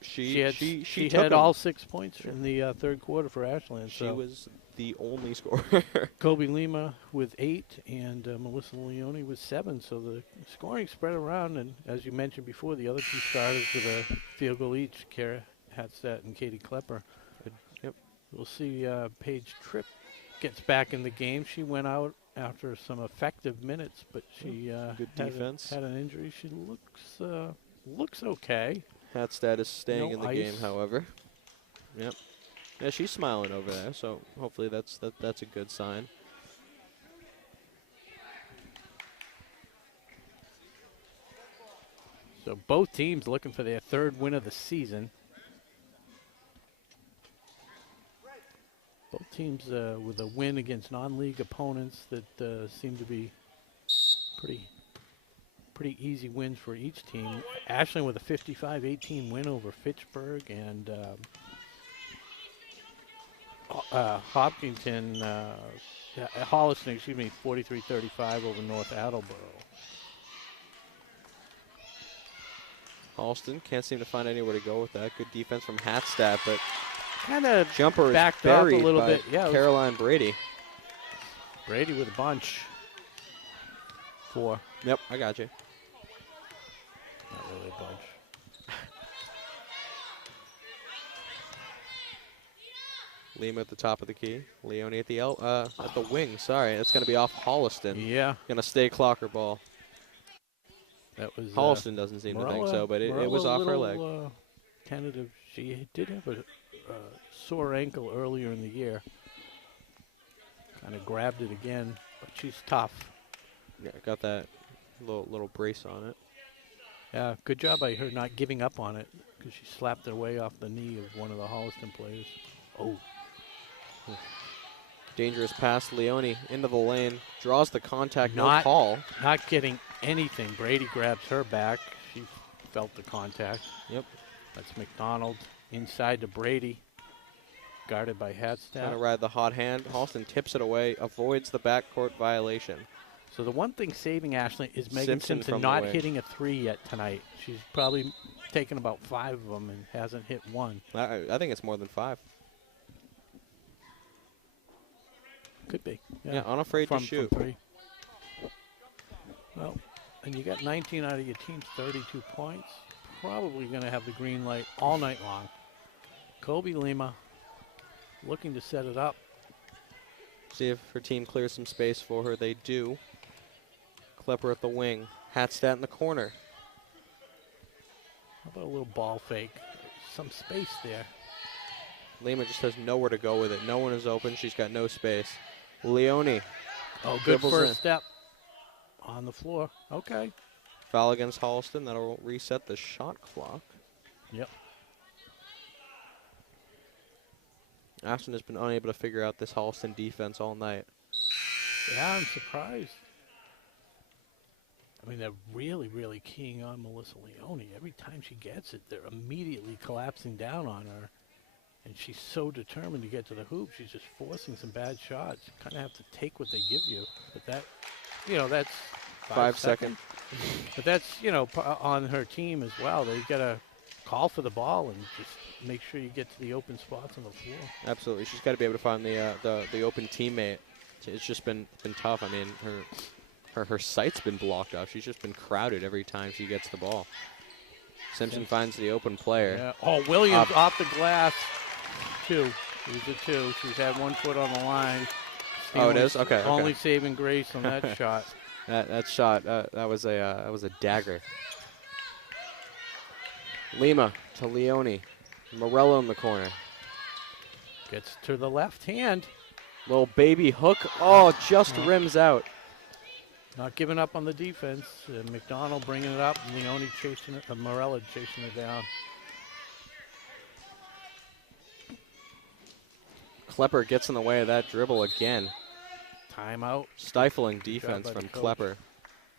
she She took had them. all 6 points in the third quarter for Ashland. She was the only scorer. Kobe Lima with 8 and Melissa Leone with 7. So the scoring spread around. And as you mentioned before, the other two starters with a field goal each, Kara Hatzstadt and Katie Klepper. Yep. We'll see Paige Tripp gets back in the game. She went out after some effective minutes, but she good defense. Had an injury. She looks okay. Hatzstadt is staying in the ice. game, however. Yep. Yeah, she's smiling over there, so hopefully that's a good sign. So both teams looking for their third win of the season. Both teams with a win against non-league opponents that seem to be pretty easy wins for each team. Ashland with a 55-18 win over Fitchburg, and Holliston, 43-35 over North Attleboro. Holliston can't seem to find anywhere to go with that. Good defense from Hatzstadt, but kind of jumper is backed up a buried little by bit. Yeah, Caroline Brady. Brady with a bunch. 4. Yep, I got you. Not really a bunch. Lima at the top of the key. Leone at the wing. Sorry, that's going to be off Holliston. Yeah. Going to stay clocker ball. That was Holliston doesn't seem to think so, but it was off her leg. Tentative. She did have a sore ankle earlier in the year. Kind of grabbed it again, but she's tough. Yeah, got that little brace on it. Yeah, good job by her not giving up on it, because she slapped it away off the knee of one of the Holliston players. Oh. Dangerous pass. Leone into the lane. Draws the contact. No Not- call. Not getting anything. Brady grabs her back. She felt the contact. Yep. That's McDonald inside to Brady. Guarded by Trying to Hatzstadt. ride the hot hand. Holliston tips it away. Avoids the backcourt violation. So the one thing saving Ashland is Megan Simpson Simpson from the not wing. hitting a 3 yet tonight. She's probably taken about 5 of them and hasn't hit one. I think it's more than 5. Could be. Yeah, unafraid to shoot. From 3. Well, and you got 19 out of your team's 32 points. Probably going to have the green light all night long. Kobe Lima looking to set it up. See if her team clears some space for her. They do. Klepper at the wing. Hatzstadt in the corner. How about a little ball fake? Some space there. Lima just has nowhere to go with it. No one is open. She's got no space. Leone. Oh, good dribbles first in. step on the floor. Okay. Foul against Holliston. That'll reset the shot clock. Yep. Ashton has been unable to figure out this Holliston defense all night. Yeah, I'm surprised. I mean, they're really, really keying on Melissa Leone. Every time she gets it, they're immediately collapsing down on her. And she's so determined to get to the hoop. She's just forcing some bad shots. You kind of have to take what they give you. But that, that's 5 seconds. But that's, on her team as well. They got to call for the ball and just make sure you get to the open spots on the floor. Absolutely. She's got to be able to find the open teammate. It's just been tough. I mean, her sight's been blocked off. She's just been crowded every time she gets the ball. Simpson finds the open player. Yeah. Oh, Williams off the glass. 2. It was a 2. She's had 1 foot on the line. Oh, it is? Okay. Only saving grace on that shot. That shot, that was a dagger. Lima to Leone. Morello in the corner. Gets to the left hand. Little baby hook. Oh, just rims out. Not giving up on the defense. McDonald bringing it up. Leone chasing it. Morella chasing it down. Klepper gets in the way of that dribble again. Timeout. Stifling defense by the from coach. Klepper.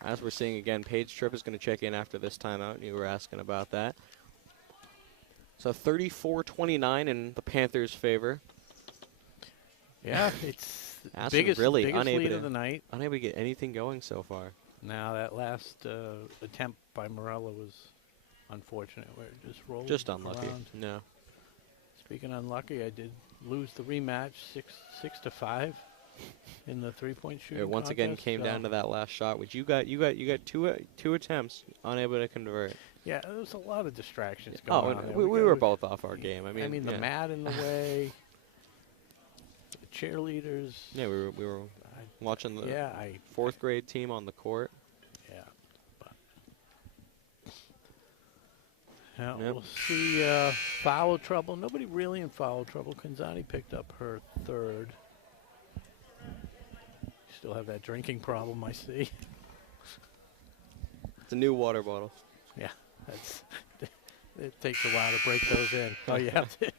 As we're seeing again, Paige Tripp is going to check in after this timeout. You were asking about that. So 34-29 in the Panthers' favor. Yeah, it's Ashland biggest really lead unable of the night. to get anything going so far. Now that last attempt by Morella was unfortunate, where it just rolled. Just unlucky. around. No. Speaking of unlucky, I did lose the rematch 6-5 in the 3-point shooting. It once again contest, came so down to that last shot, which you got two attempts, unable to convert. Yeah, there was a lot of distractions going on. There. We were both off our game. I mean, the yeah. mat in the way, the cheerleaders. Yeah, we were watching the fourth grade team on the court. Yeah, but now Yep. we'll see foul trouble. Nobody really in foul trouble. Kanzani picked up her third. Still have that drinking problem, I see. It's a new water bottle. Yeah, it takes a while to break those in. Oh, you have to.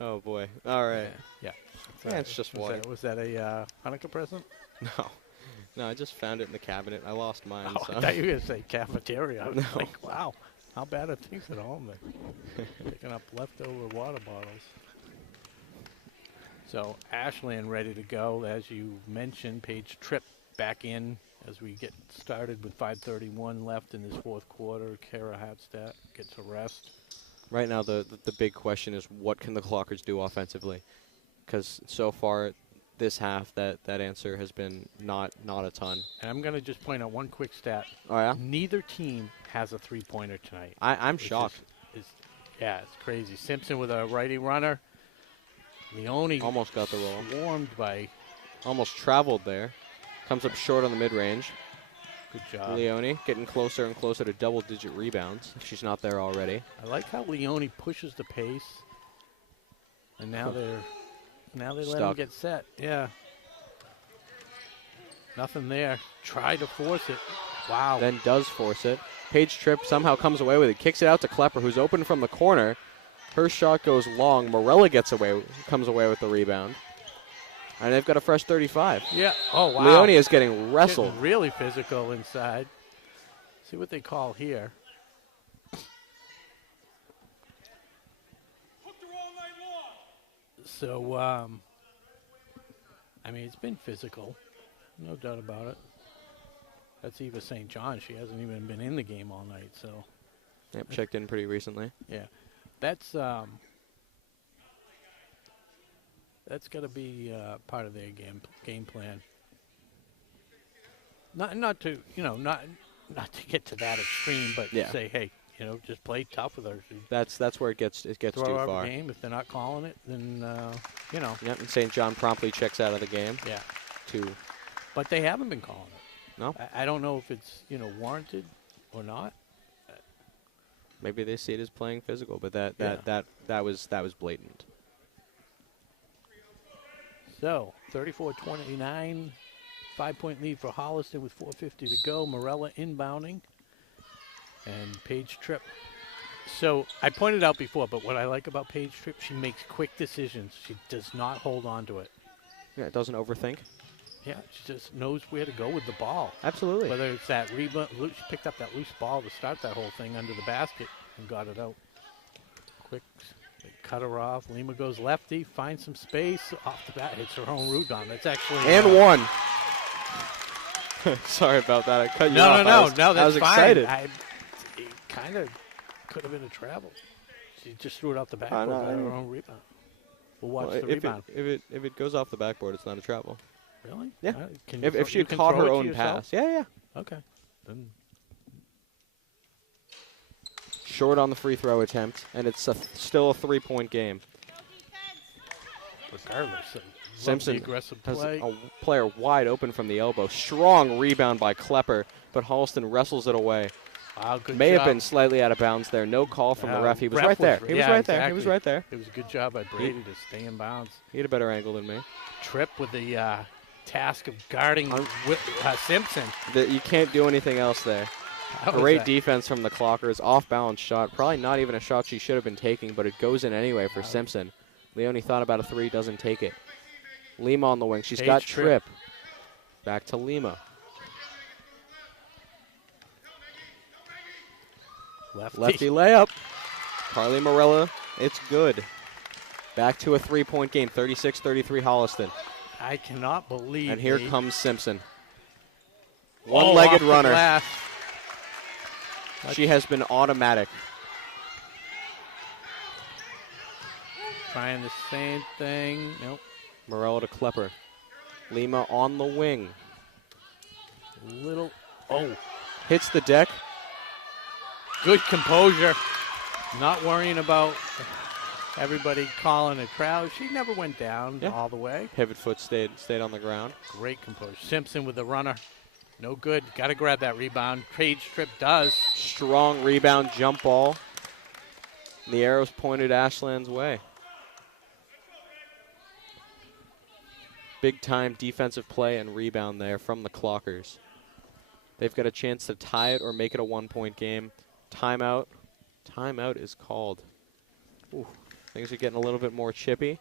Oh boy! All right. Yeah. It's just water. Was that a Hanukkah present? No, I just found it in the cabinet. I lost mine. Oh, So. I thought you were going to say cafeteria. I was No. like, wow, how bad are things at home? They're picking up leftover water bottles. So Ashland ready to go. As you mentioned, Paige Tripp back in as we get started with 5:31 left in this fourth quarter. Kara Hatstat gets a rest. Right now, the big question is what can the Clockers do offensively? Because so far, this half, that answer has been not a ton. And I'm going to just point out one quick stat. Oh, yeah? Neither team has a three-pointer tonight. I'm shocked. Yeah, it's crazy. Simpson with a righty runner. Leone almost got the roll. Swarmed by. Almost traveled there. Comes up short on the mid-range. Good job. Leone getting closer and closer to double-digit rebounds. If she's not there already. I like how Leone pushes the pace. And now they let him get set. Yeah. Nothing there. Try to force it. Wow. Then does force it. Paige Tripp somehow comes away with it. Kicks it out to Klepper, who's open from the corner. Her shot goes long. Morella comes away with the rebound. And they've got a fresh 35. Yeah. Oh, wow. Leone is getting wrestled. Getting really physical inside. See what they call here. So, I mean, it's been physical. No doubt about it. That's Eva St. John. She hasn't even been in the game all night, so. Yep, checked in pretty recently. Yeah. That's got to be part of their game plan. Not to get to that extreme, but say, hey, just play tough with her. That's where it gets too far. The game. If they're not calling it, then Yep, and St. John promptly checks out of the game. Yeah. But they haven't been calling it. No. I don't know if it's warranted or not. Maybe they see it as playing physical, but that was blatant. So 34-29, 5-point lead for Holliston with 4:50 to go. Morella inbounding, and Paige Tripp. So I pointed out before, but what I like about Paige Tripp, she makes quick decisions. She does not hold on to it. Yeah, it doesn't overthink. Yeah, she just knows where to go with the ball. Absolutely. Whether it's that rebound, she picked up that loose ball to start that whole thing under the basket and got it out. Quick, they cut her off. Lima goes lefty, finds some space off the bat, hits her own rebound. That's actually one. Sorry about that. I cut you off. No, that's I was fine. excited. It kind of could have been a travel. She just threw it off the backboard, got her own rebound. We'll watch the rebound. If it goes off the backboard, it's not a travel. Really? Yeah. If she had caught her own pass. Yeah. Okay. Then. Short on the free throw attempt, and it's still a 3-point game. Regardless, Simpson aggressive has play. a player wide open from the elbow. Strong rebound by Klepper, but Holliston wrestles it away. Wow, good May job. have been slightly out of bounds there. No call from the ref. He was right there. He was right there. He was right there. It was a good job by Brady to stay in bounds. He had a better angle than me. Tripp with the task of guarding Simpson. You can't do anything else there. Great defense from the Clockers. Off-balance shot. Probably not even a shot she should have been taking, but it goes in anyway for Simpson. Leone thought about a three, doesn't take it. Lima on the wing. She's Page got Tripp. Tripp. Back to Lima. Lefty layup. Carly Morella, it's good. Back to a 3-point game, 36-33 Holliston. I cannot believe. And here comes Simpson. One-legged runner. Glass. She has been automatic. Trying the same thing. Nope. Morella to Klepper. Lima on the wing. Hits the deck. Good composure. Not worrying about everybody calling a crowd. She never went down all the way. Pivot foot stayed on the ground. Great composure. Simpson with the runner. No good. Got to grab that rebound. Page Tripp does. Strong rebound jump ball. And the arrow's pointed Ashland's way. Big time defensive play and rebound there from the Clockers. They've got a chance to tie it or make it a 1-point game. Timeout. Timeout is called. Ooh, things are getting a little bit more chippy.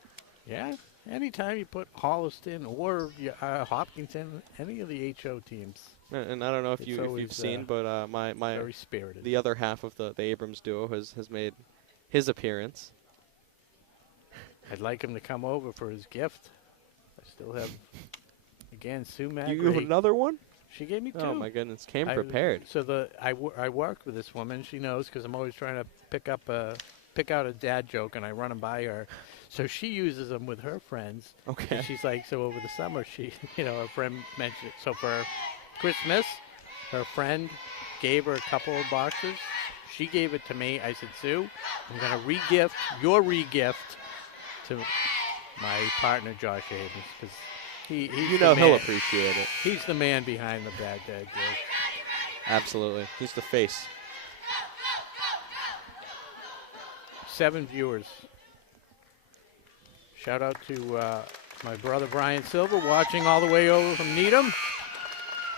Yeah. Anytime you put Holliston or Hopkinton, any of the HO teams. And I don't know if you've seen, but very spirited. The other half of the Abrams duo has made his appearance. I'd like him to come over for his gift. I still have, again, Sue Magri. You have another one? She gave me 2. Oh, my goodness. Came prepared. I work with this woman. She knows because I'm always trying to pick out a dad joke, and I run them by her. So she uses them with her friends. Okay. And she's like, so over the summer, her friend mentioned it. So for Christmas, her friend gave her a couple of boxes. She gave it to me. I said, Sue, I'm going to re-gift your re-gift to my partner, Josh Abrams, because he'll appreciate it. He's the man behind the bad dad joke. Absolutely. He's the face. 7 viewers. Shout out to my brother Brian Silver watching all the way over from Needham.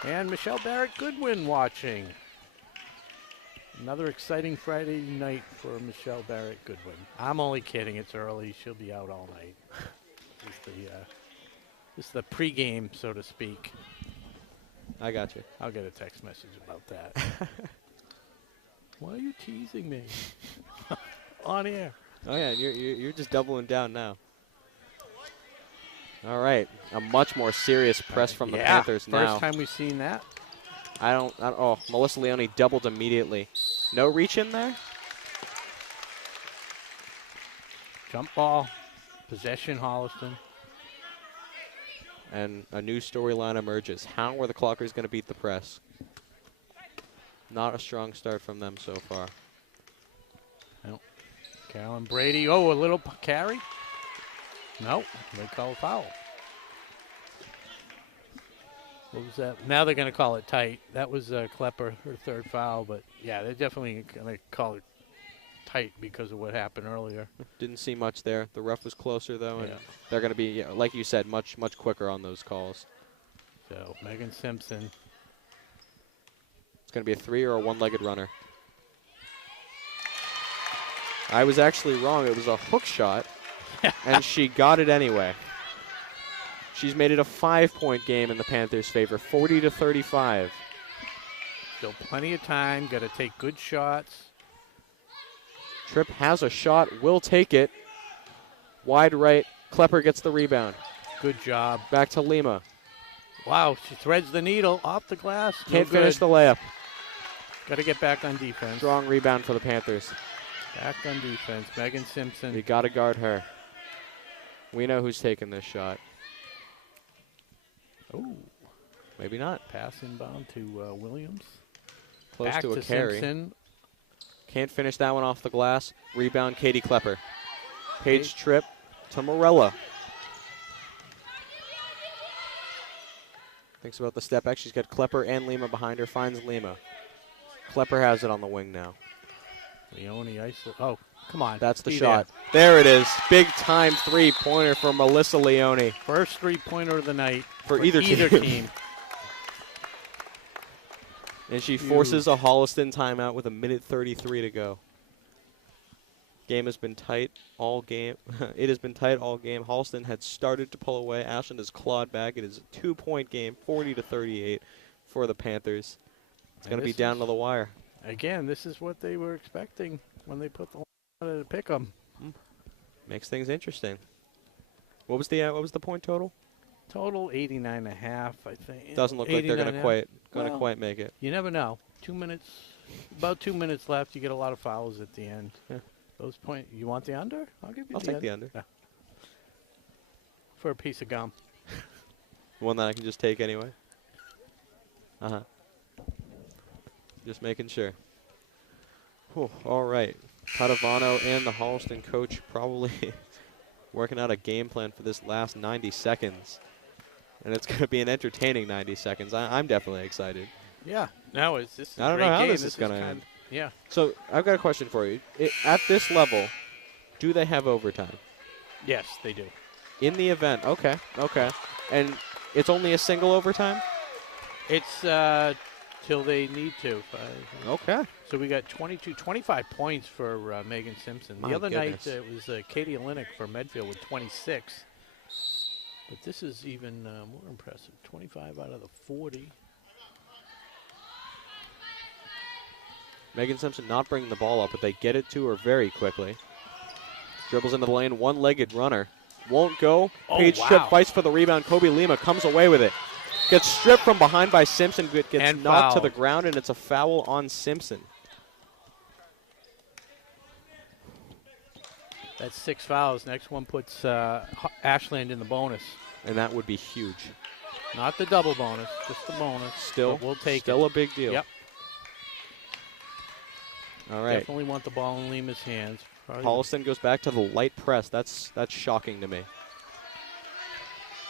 And Michelle Barrett Goodwin watching. Another exciting Friday night for Michelle Barrett Goodwin. I'm only kidding. It's early. She'll be out all night. This is the pregame, so to speak. I got you. I'll get a text message about that. Why are you teasing me? On air. Oh, yeah. You're just doubling down now. All right. A much more serious press from the Panthers now. First time we've seen that. Oh, Melissa Leone doubled immediately. No reach in there? Jump ball. Possession, Holliston. And a new storyline emerges. How are the Clockers going to beat the press? Not a strong start from them so far. Nope. Carolyn Brady. Oh, a little carry? Nope. They call a foul. What was that? Now they're going to call it tight. That was Klepper, her third foul. But, yeah, they're definitely going to call it tight because of what happened earlier. Didn't see much there. The ref was closer, though, and they're going to be, like you said, much quicker on those calls. So, Megan Simpson. It's going to be a 3 or a 1-legged runner. I was actually wrong. It was a hook shot, and she got it anyway. She's made it a 5-point game in the Panthers' favor, 40-35. Still plenty of time. Got to take good shots. Tripp has a shot, will take it. Wide right, Klepper gets the rebound. Good job. Back to Lima. Wow, she threads the needle off the glass. Can't finish the layup. Got to get back on defense. Strong rebound for the Panthers. Back on defense. Megan Simpson. We got to guard her. We know who's taking this shot. Oh, maybe not. Pass inbound to Williams. Close back to a to carry. Simpson. Can't finish that one off the glass. Rebound, Katie Klepper. Page Tripp to Morella. Thinks about the step back. She's got Klepper and Lima behind her. Finds Lima. Klepper has it on the wing now. Leone oh, come on. That's the shot. There it is. Big time 3-pointer for Melissa Leone. First 3-pointer of the night for either team. And she forces a Holliston timeout with 1:33 to go. Game has been tight all game. It has been tight all game. Holliston had started to pull away. Ashland has clawed back. It is a 2-point game, 40-38 for the Panthers. It's going to be down to the wire. Again, this is what they were expecting when they put the line to pick them. Makes things interesting. What was the point total? Total 89.5, I think. Doesn't look like they're going to quite make it. You never know. 2 minutes, about 2 minutes left. You get a lot of fouls at the end. Yeah. Those point. You want the under? I'll give you. I'll take the under. Yeah. For a piece of gum. One that I can just take anyway. Just making sure. Whew, all right. Padovano and the Holliston coach probably working out a game plan for this last 90 seconds. And it's going to be an entertaining 90 seconds. I'm definitely excited. Yeah. Now I don't know how this is going to end. Yeah. So I've got a question for you. At this level, do they have overtime? Yes, they do. In the event, okay. And it's only a single overtime? It's till they need to. Okay. So we got 25 points for Megan Simpson. The other night it was Katie Olinick for Medfield with 26. But this is even more impressive. 25 out of the 40. Megan Simpson not bringing the ball up, but they get it to her very quickly. Dribbles into the lane, one-legged runner. Won't go. Paige Tripp fights for the rebound. Kobe Lima comes away with it. Gets stripped from behind by Simpson, gets knocked to the ground, and it's a foul on Simpson. That's 6 fouls. Next one puts Ashland in the bonus. And that would be huge. Not the double bonus, just the bonus. Still, we'll take still a big deal. Yep. All right. Definitely want the ball in Lima's hands. Holliston goes back to the light press. That's shocking to me.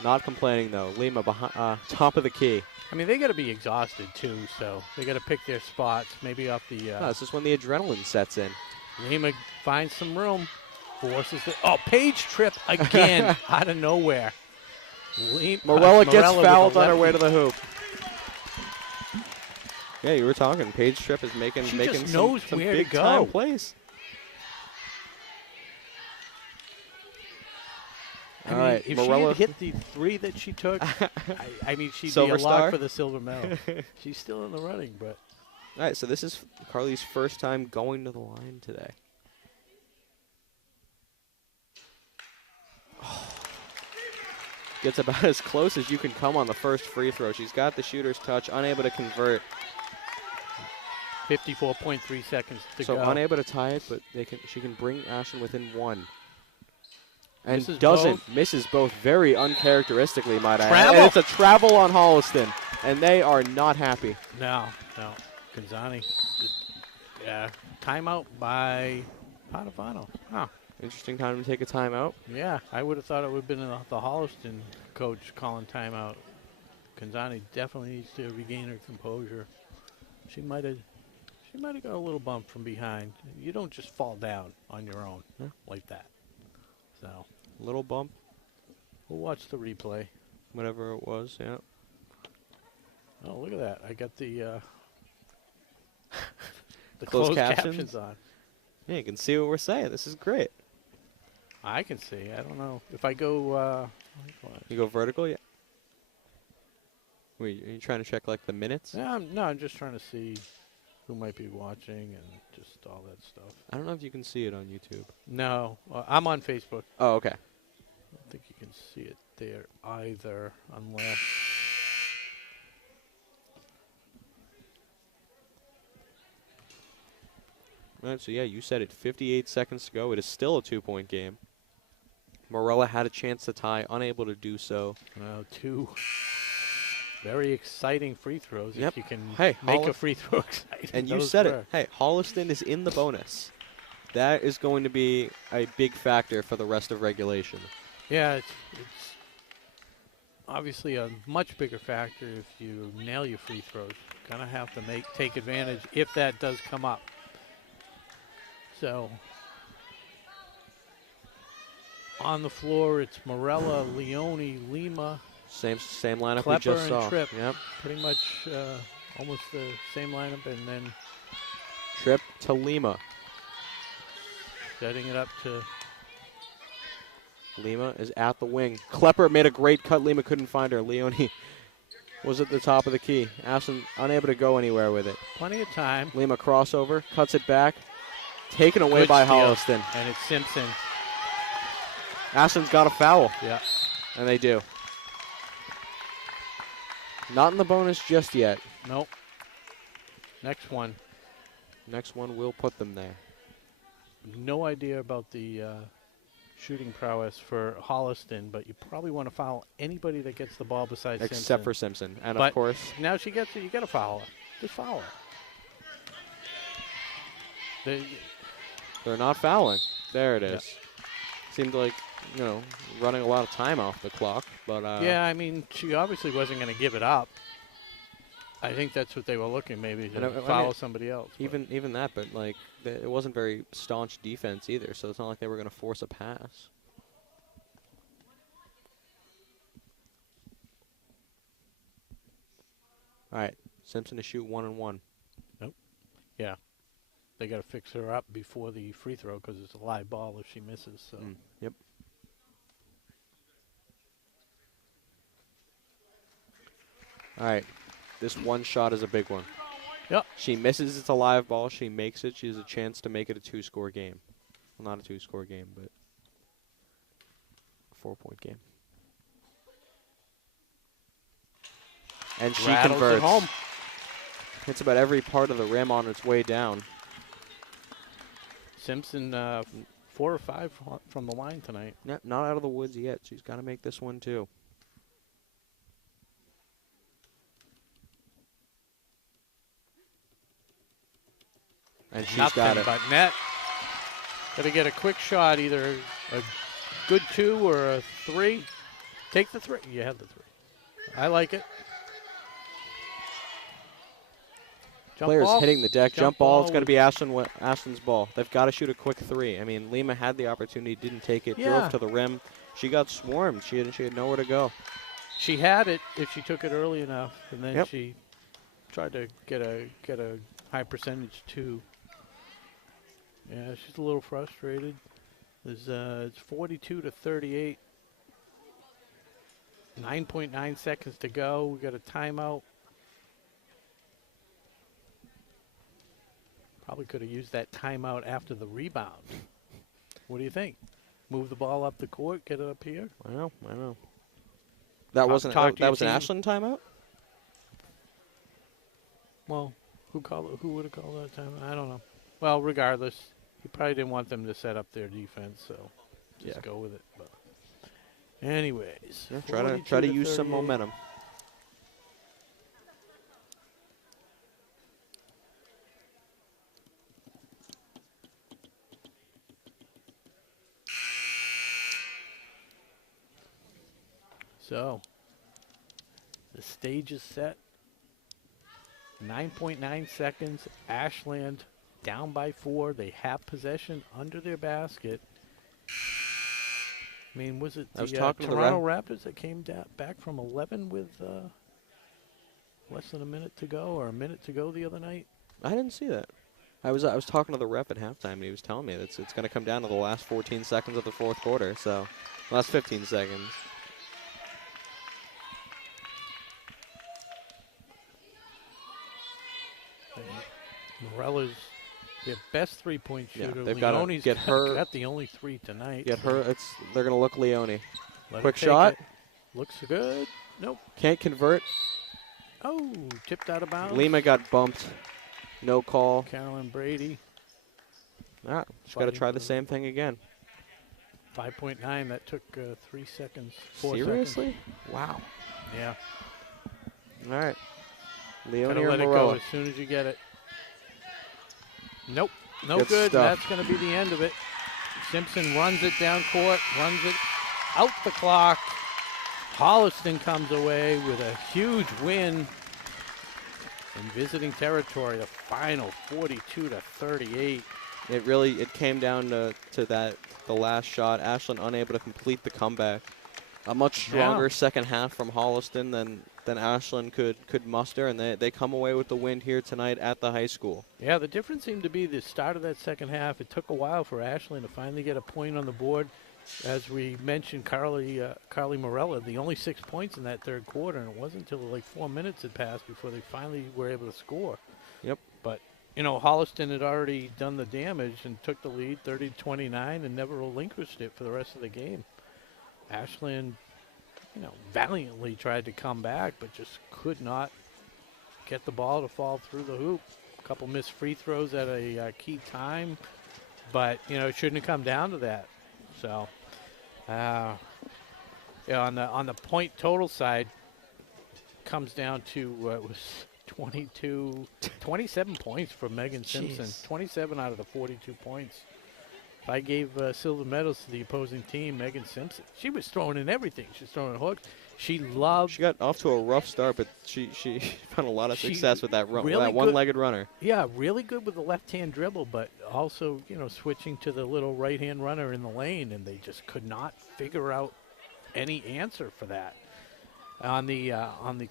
Not complaining, though. Lima behind, top of the key. I mean, they got to be exhausted, too, so they got to pick their spots, maybe off the... this is when the adrenaline sets in. Lima finds some room, forces it. Oh, Paige Tripp again out of nowhere. Morella gets fouled on her way to the hoop. Yeah, you were talking. Paige Tripp is making some big-time plays. I mean, if she had hit the 3 that she took, I mean, she'd be a lock for the silver medal. She's still in the running, but... All right, so this is Carly's first time going to the line today. Gets about as close as you can come on the first free throw. She's got the shooter's touch, unable to convert. 54.3 seconds to go. So unable to tie it, but she can bring Ashland within 1. And misses both very uncharacteristically, might I add. And it's a travel on Holliston, and they are not happy. No. Gonzani. Timeout by Padovano. Huh. Interesting time to take a timeout. Yeah, I would have thought it would have been the Holliston coach calling timeout. Gonzani definitely needs to regain her composure. She might have got a little bump from behind. You don't just fall down on your own like that. So, little bump. We'll watch the replay. Whatever it was, yeah. Oh, look at that. I got the closed captions on. Yeah, you can see what we're saying. This is great. I can see. I don't know. If I go... you go vertical, yeah? Wait, are you trying to check, like, the minutes? No, I'm just trying to see who might be watching and just all that stuff. I don't know if you can see it on YouTube. No, I'm on Facebook. Oh, okay. I don't think you can see it there either, unless... All right, so yeah, you said it. 58 seconds to go. It is still a 2-point game. Morella had a chance to tie, unable to do so. Well, 2 very exciting free throws. Yep. If you can make a free throw exciting. And you said it. Hey, Holliston is in the bonus. That is going to be a big factor for the rest of regulation. Yeah, it's obviously a much bigger factor if you nail your free throws. Gonna have to take advantage if that does come up. So on the floor, it's Morella, Leone, Lima. Same lineup Klepper we just saw. And Tripp. Yep. Pretty much almost the same lineup, and then Tripp to Lima. Setting it up to... Lima is at the wing. Klepper made a great cut. Lima couldn't find her. Leone was at the top of the key. Ashland unable to go anywhere with it. Plenty of time. Lima crossover, cuts it back. Taken away by Holliston. And it's Simpson. Ashland's got a foul. Yeah. And they do. Not in the bonus just yet. Nope. Next one. Next one will put them there. No idea about the shooting prowess for Holliston, but you probably want to foul anybody that gets the ball besides Simpson. Except for Simpson. And but of course. Now she gets it. You got to foul her. Just foul her. They're not fouling. There it is. Yep. Seemed like, you know, running a lot of time off the clock. But yeah, I mean, she obviously wasn't going to give it up. I think that's what they were looking, maybe, to foul somebody else. Even that, but, like, it wasn't very staunch defense either, so it's not like they were going to force a pass. All right, Simpson to shoot 1-1. Nope. Yeah. They got to fix her up before the free throw because it's a live ball if she misses. So. Yep. All right. This one shot is a big one. Yep. She misses, it's a live ball. She makes it. She has a chance to make it a 2-score game. Well, not a 2-score game, but a 4-point game. And she converts. It home. Hits about every part of the rim on its way down. Simpson 4 or 5 from the line tonight. Yep, not out of the woods yet. She's got to make this one too. And she's got it. But net. Got to get a quick shot, either a good 2 or a 3. Take the 3. You have the 3. I like it. Jump Players ball. hitting the deck. Jump ball. It's going to be Ashland's ball. They've got to shoot a quick 3. I mean, Lima had the opportunity, didn't take it, drove to the rim. She got swarmed. She had nowhere to go. She had it if she took it early enough, and then she tried to get a high percentage too. Yeah, she's a little frustrated. It's 42-38. 9.9 seconds to go. We got a timeout. Probably could have used that timeout after the rebound. What do you think? Move the ball up the court, get it up here? I know. That was an Ashland timeout? Well, who would have called that timeout? I don't know. Well, regardless, he probably didn't want them to set up their defense, so just go with it. But anyways, try to use some momentum. So, the stage is set. 9.9 seconds. Ashland down by 4. They have possession under their basket. I mean, was it the Toronto Raptors that came back from 11 with less than a minute to go, or a minute to go the other night? I didn't see that. I was talking to the ref at halftime, and he was telling me that it's going to come down to the last 14 seconds of the fourth quarter. So, last 15 seconds. Morella's their best three-point shooter. Yeah, they've got to get her. Got the only 3 tonight. Get her. They're going to look Leone. Let Quick shot. Looks good. Nope. Can't convert. Oh, tipped out of bounds. Lima got bumped. No call. Carolyn Brady. She's got to try the same thing again. 5.9. That took 3 seconds. 4 Seriously? seconds. Wow. Yeah. All right. Leone or let Morella? it go as soon as you get it. Nope. No good. That's going to be the end of it. Simpson runs it down court, runs it out the clock. Holliston comes away with a huge win in visiting territory. The final 42-38. It came down to the last shot. Ashland unable to complete the comeback. A much stronger second half from Holliston than than Ashland could muster, and they come away with the win here tonight at the high school. Yeah, the difference seemed to be the start of that second half. It took a while for Ashland to finally get a point on the board. As we mentioned, Carly Morella, the only 6 points in that third quarter, and it wasn't until like 4 minutes had passed before they finally were able to score. Yep. But, you know, Holliston had already done the damage and took the lead 30-29 and never relinquished it for the rest of the game. Ashland, you know, valiantly tried to come back, but just could not get the ball to fall through the hoop. A couple missed free throws at a key time, but, you know, it shouldn't have come down to that. So, yeah, on the point total side, comes down to it was 27 points for Megan Simpson. 27 out of the 42 points. If I gave silver medals to the opposing team, Megan Simpson, she was throwing in everything. She was throwing hooks. She got off to a rough start, but she found a lot of success with that one-legged runner. Yeah, really good with the left-hand dribble, but also, you know, switching to the little right-hand runner in the lane, and they just could not figure out any answer for that. On the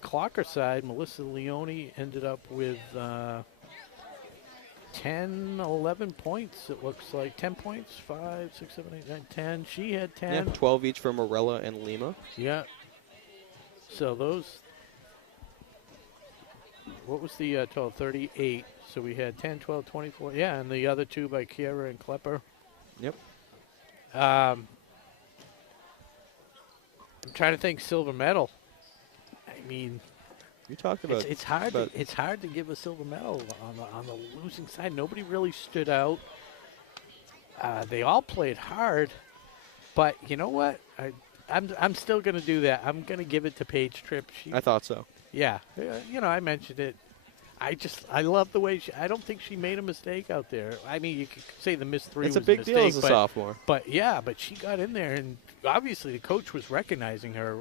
Clocker side, Melissa Leone ended up with 10, 11 points, it looks like. 10 points, 5, 6, 7, 8, 9, 10. She had 10. Yeah, 12 each for Morella and Lima. Yeah. So those, what was the total? 38. So we had 10, 12, 24. Yeah, and the other two by Kiera and Klepper. Yep. I'm trying to think silver medal. I mean, you talked about it's hard. It's hard to give a silver medal on the losing side. Nobody really stood out. They all played hard, but you know what? I'm still going to do that. I'm going to give it to Paige Tripp. I thought so. Yeah, you know, I mentioned it. I love the way I don't think she made a mistake out there. I mean, you could say the missed three was a big deal as a sophomore. But yeah, but she got in there, and obviously the coach was recognizing her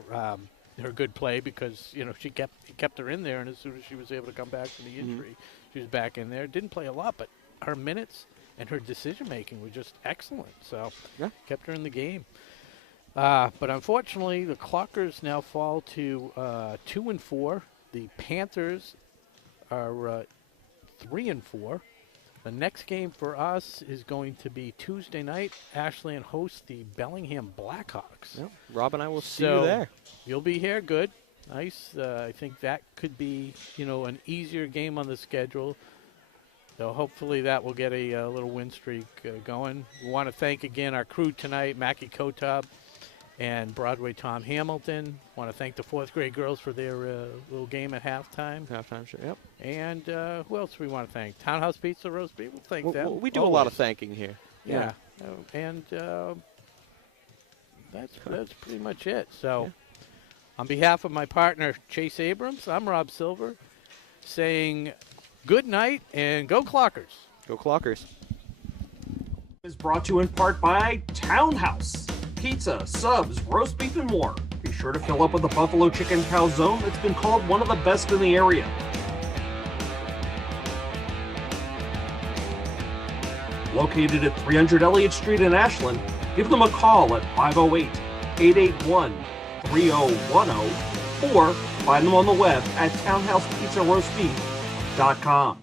good play because, you know, he kept her in there, and as soon as she was able to come back from the injury, she was back in there. Didn't play a lot, but her minutes and her decision making were just excellent. So kept her in the game. But unfortunately, the Clockers now fall to 2-4. The Panthers are 3-4. The next game for us is going to be Tuesday night. Ashland hosts the Bellingham Blackhawks. Yep. Rob and I will see you there. You'll be here. Good. Nice. I think that could be, you know, an easier game on the schedule. So hopefully that will get a little win streak going. We want to thank again our crew tonight, Mackie Kotab and Broadway Tom Hamilton. Want to thank the fourth grade girls for their little game at halftime. Halftime, sure, yep. And who else do we want to thank? Townhouse Pizza, Roast Beef, we'll thank them. We do a lot of thanking here. Yeah. And that's pretty much it. So on behalf of my partner, Chase Abrams, I'm Rob Silver, saying good night and go Clockers. Go Clockers. Is brought to you in part by Townhouse. Pizza, subs, roast beef, and more. Be sure to fill up with the Buffalo Chicken Calzone that's been called one of the best in the area. Located at 300 Elliott Street in Ashland, give them a call at 508-881-3010 or find them on the web at townhousepizzaroastbeef.com.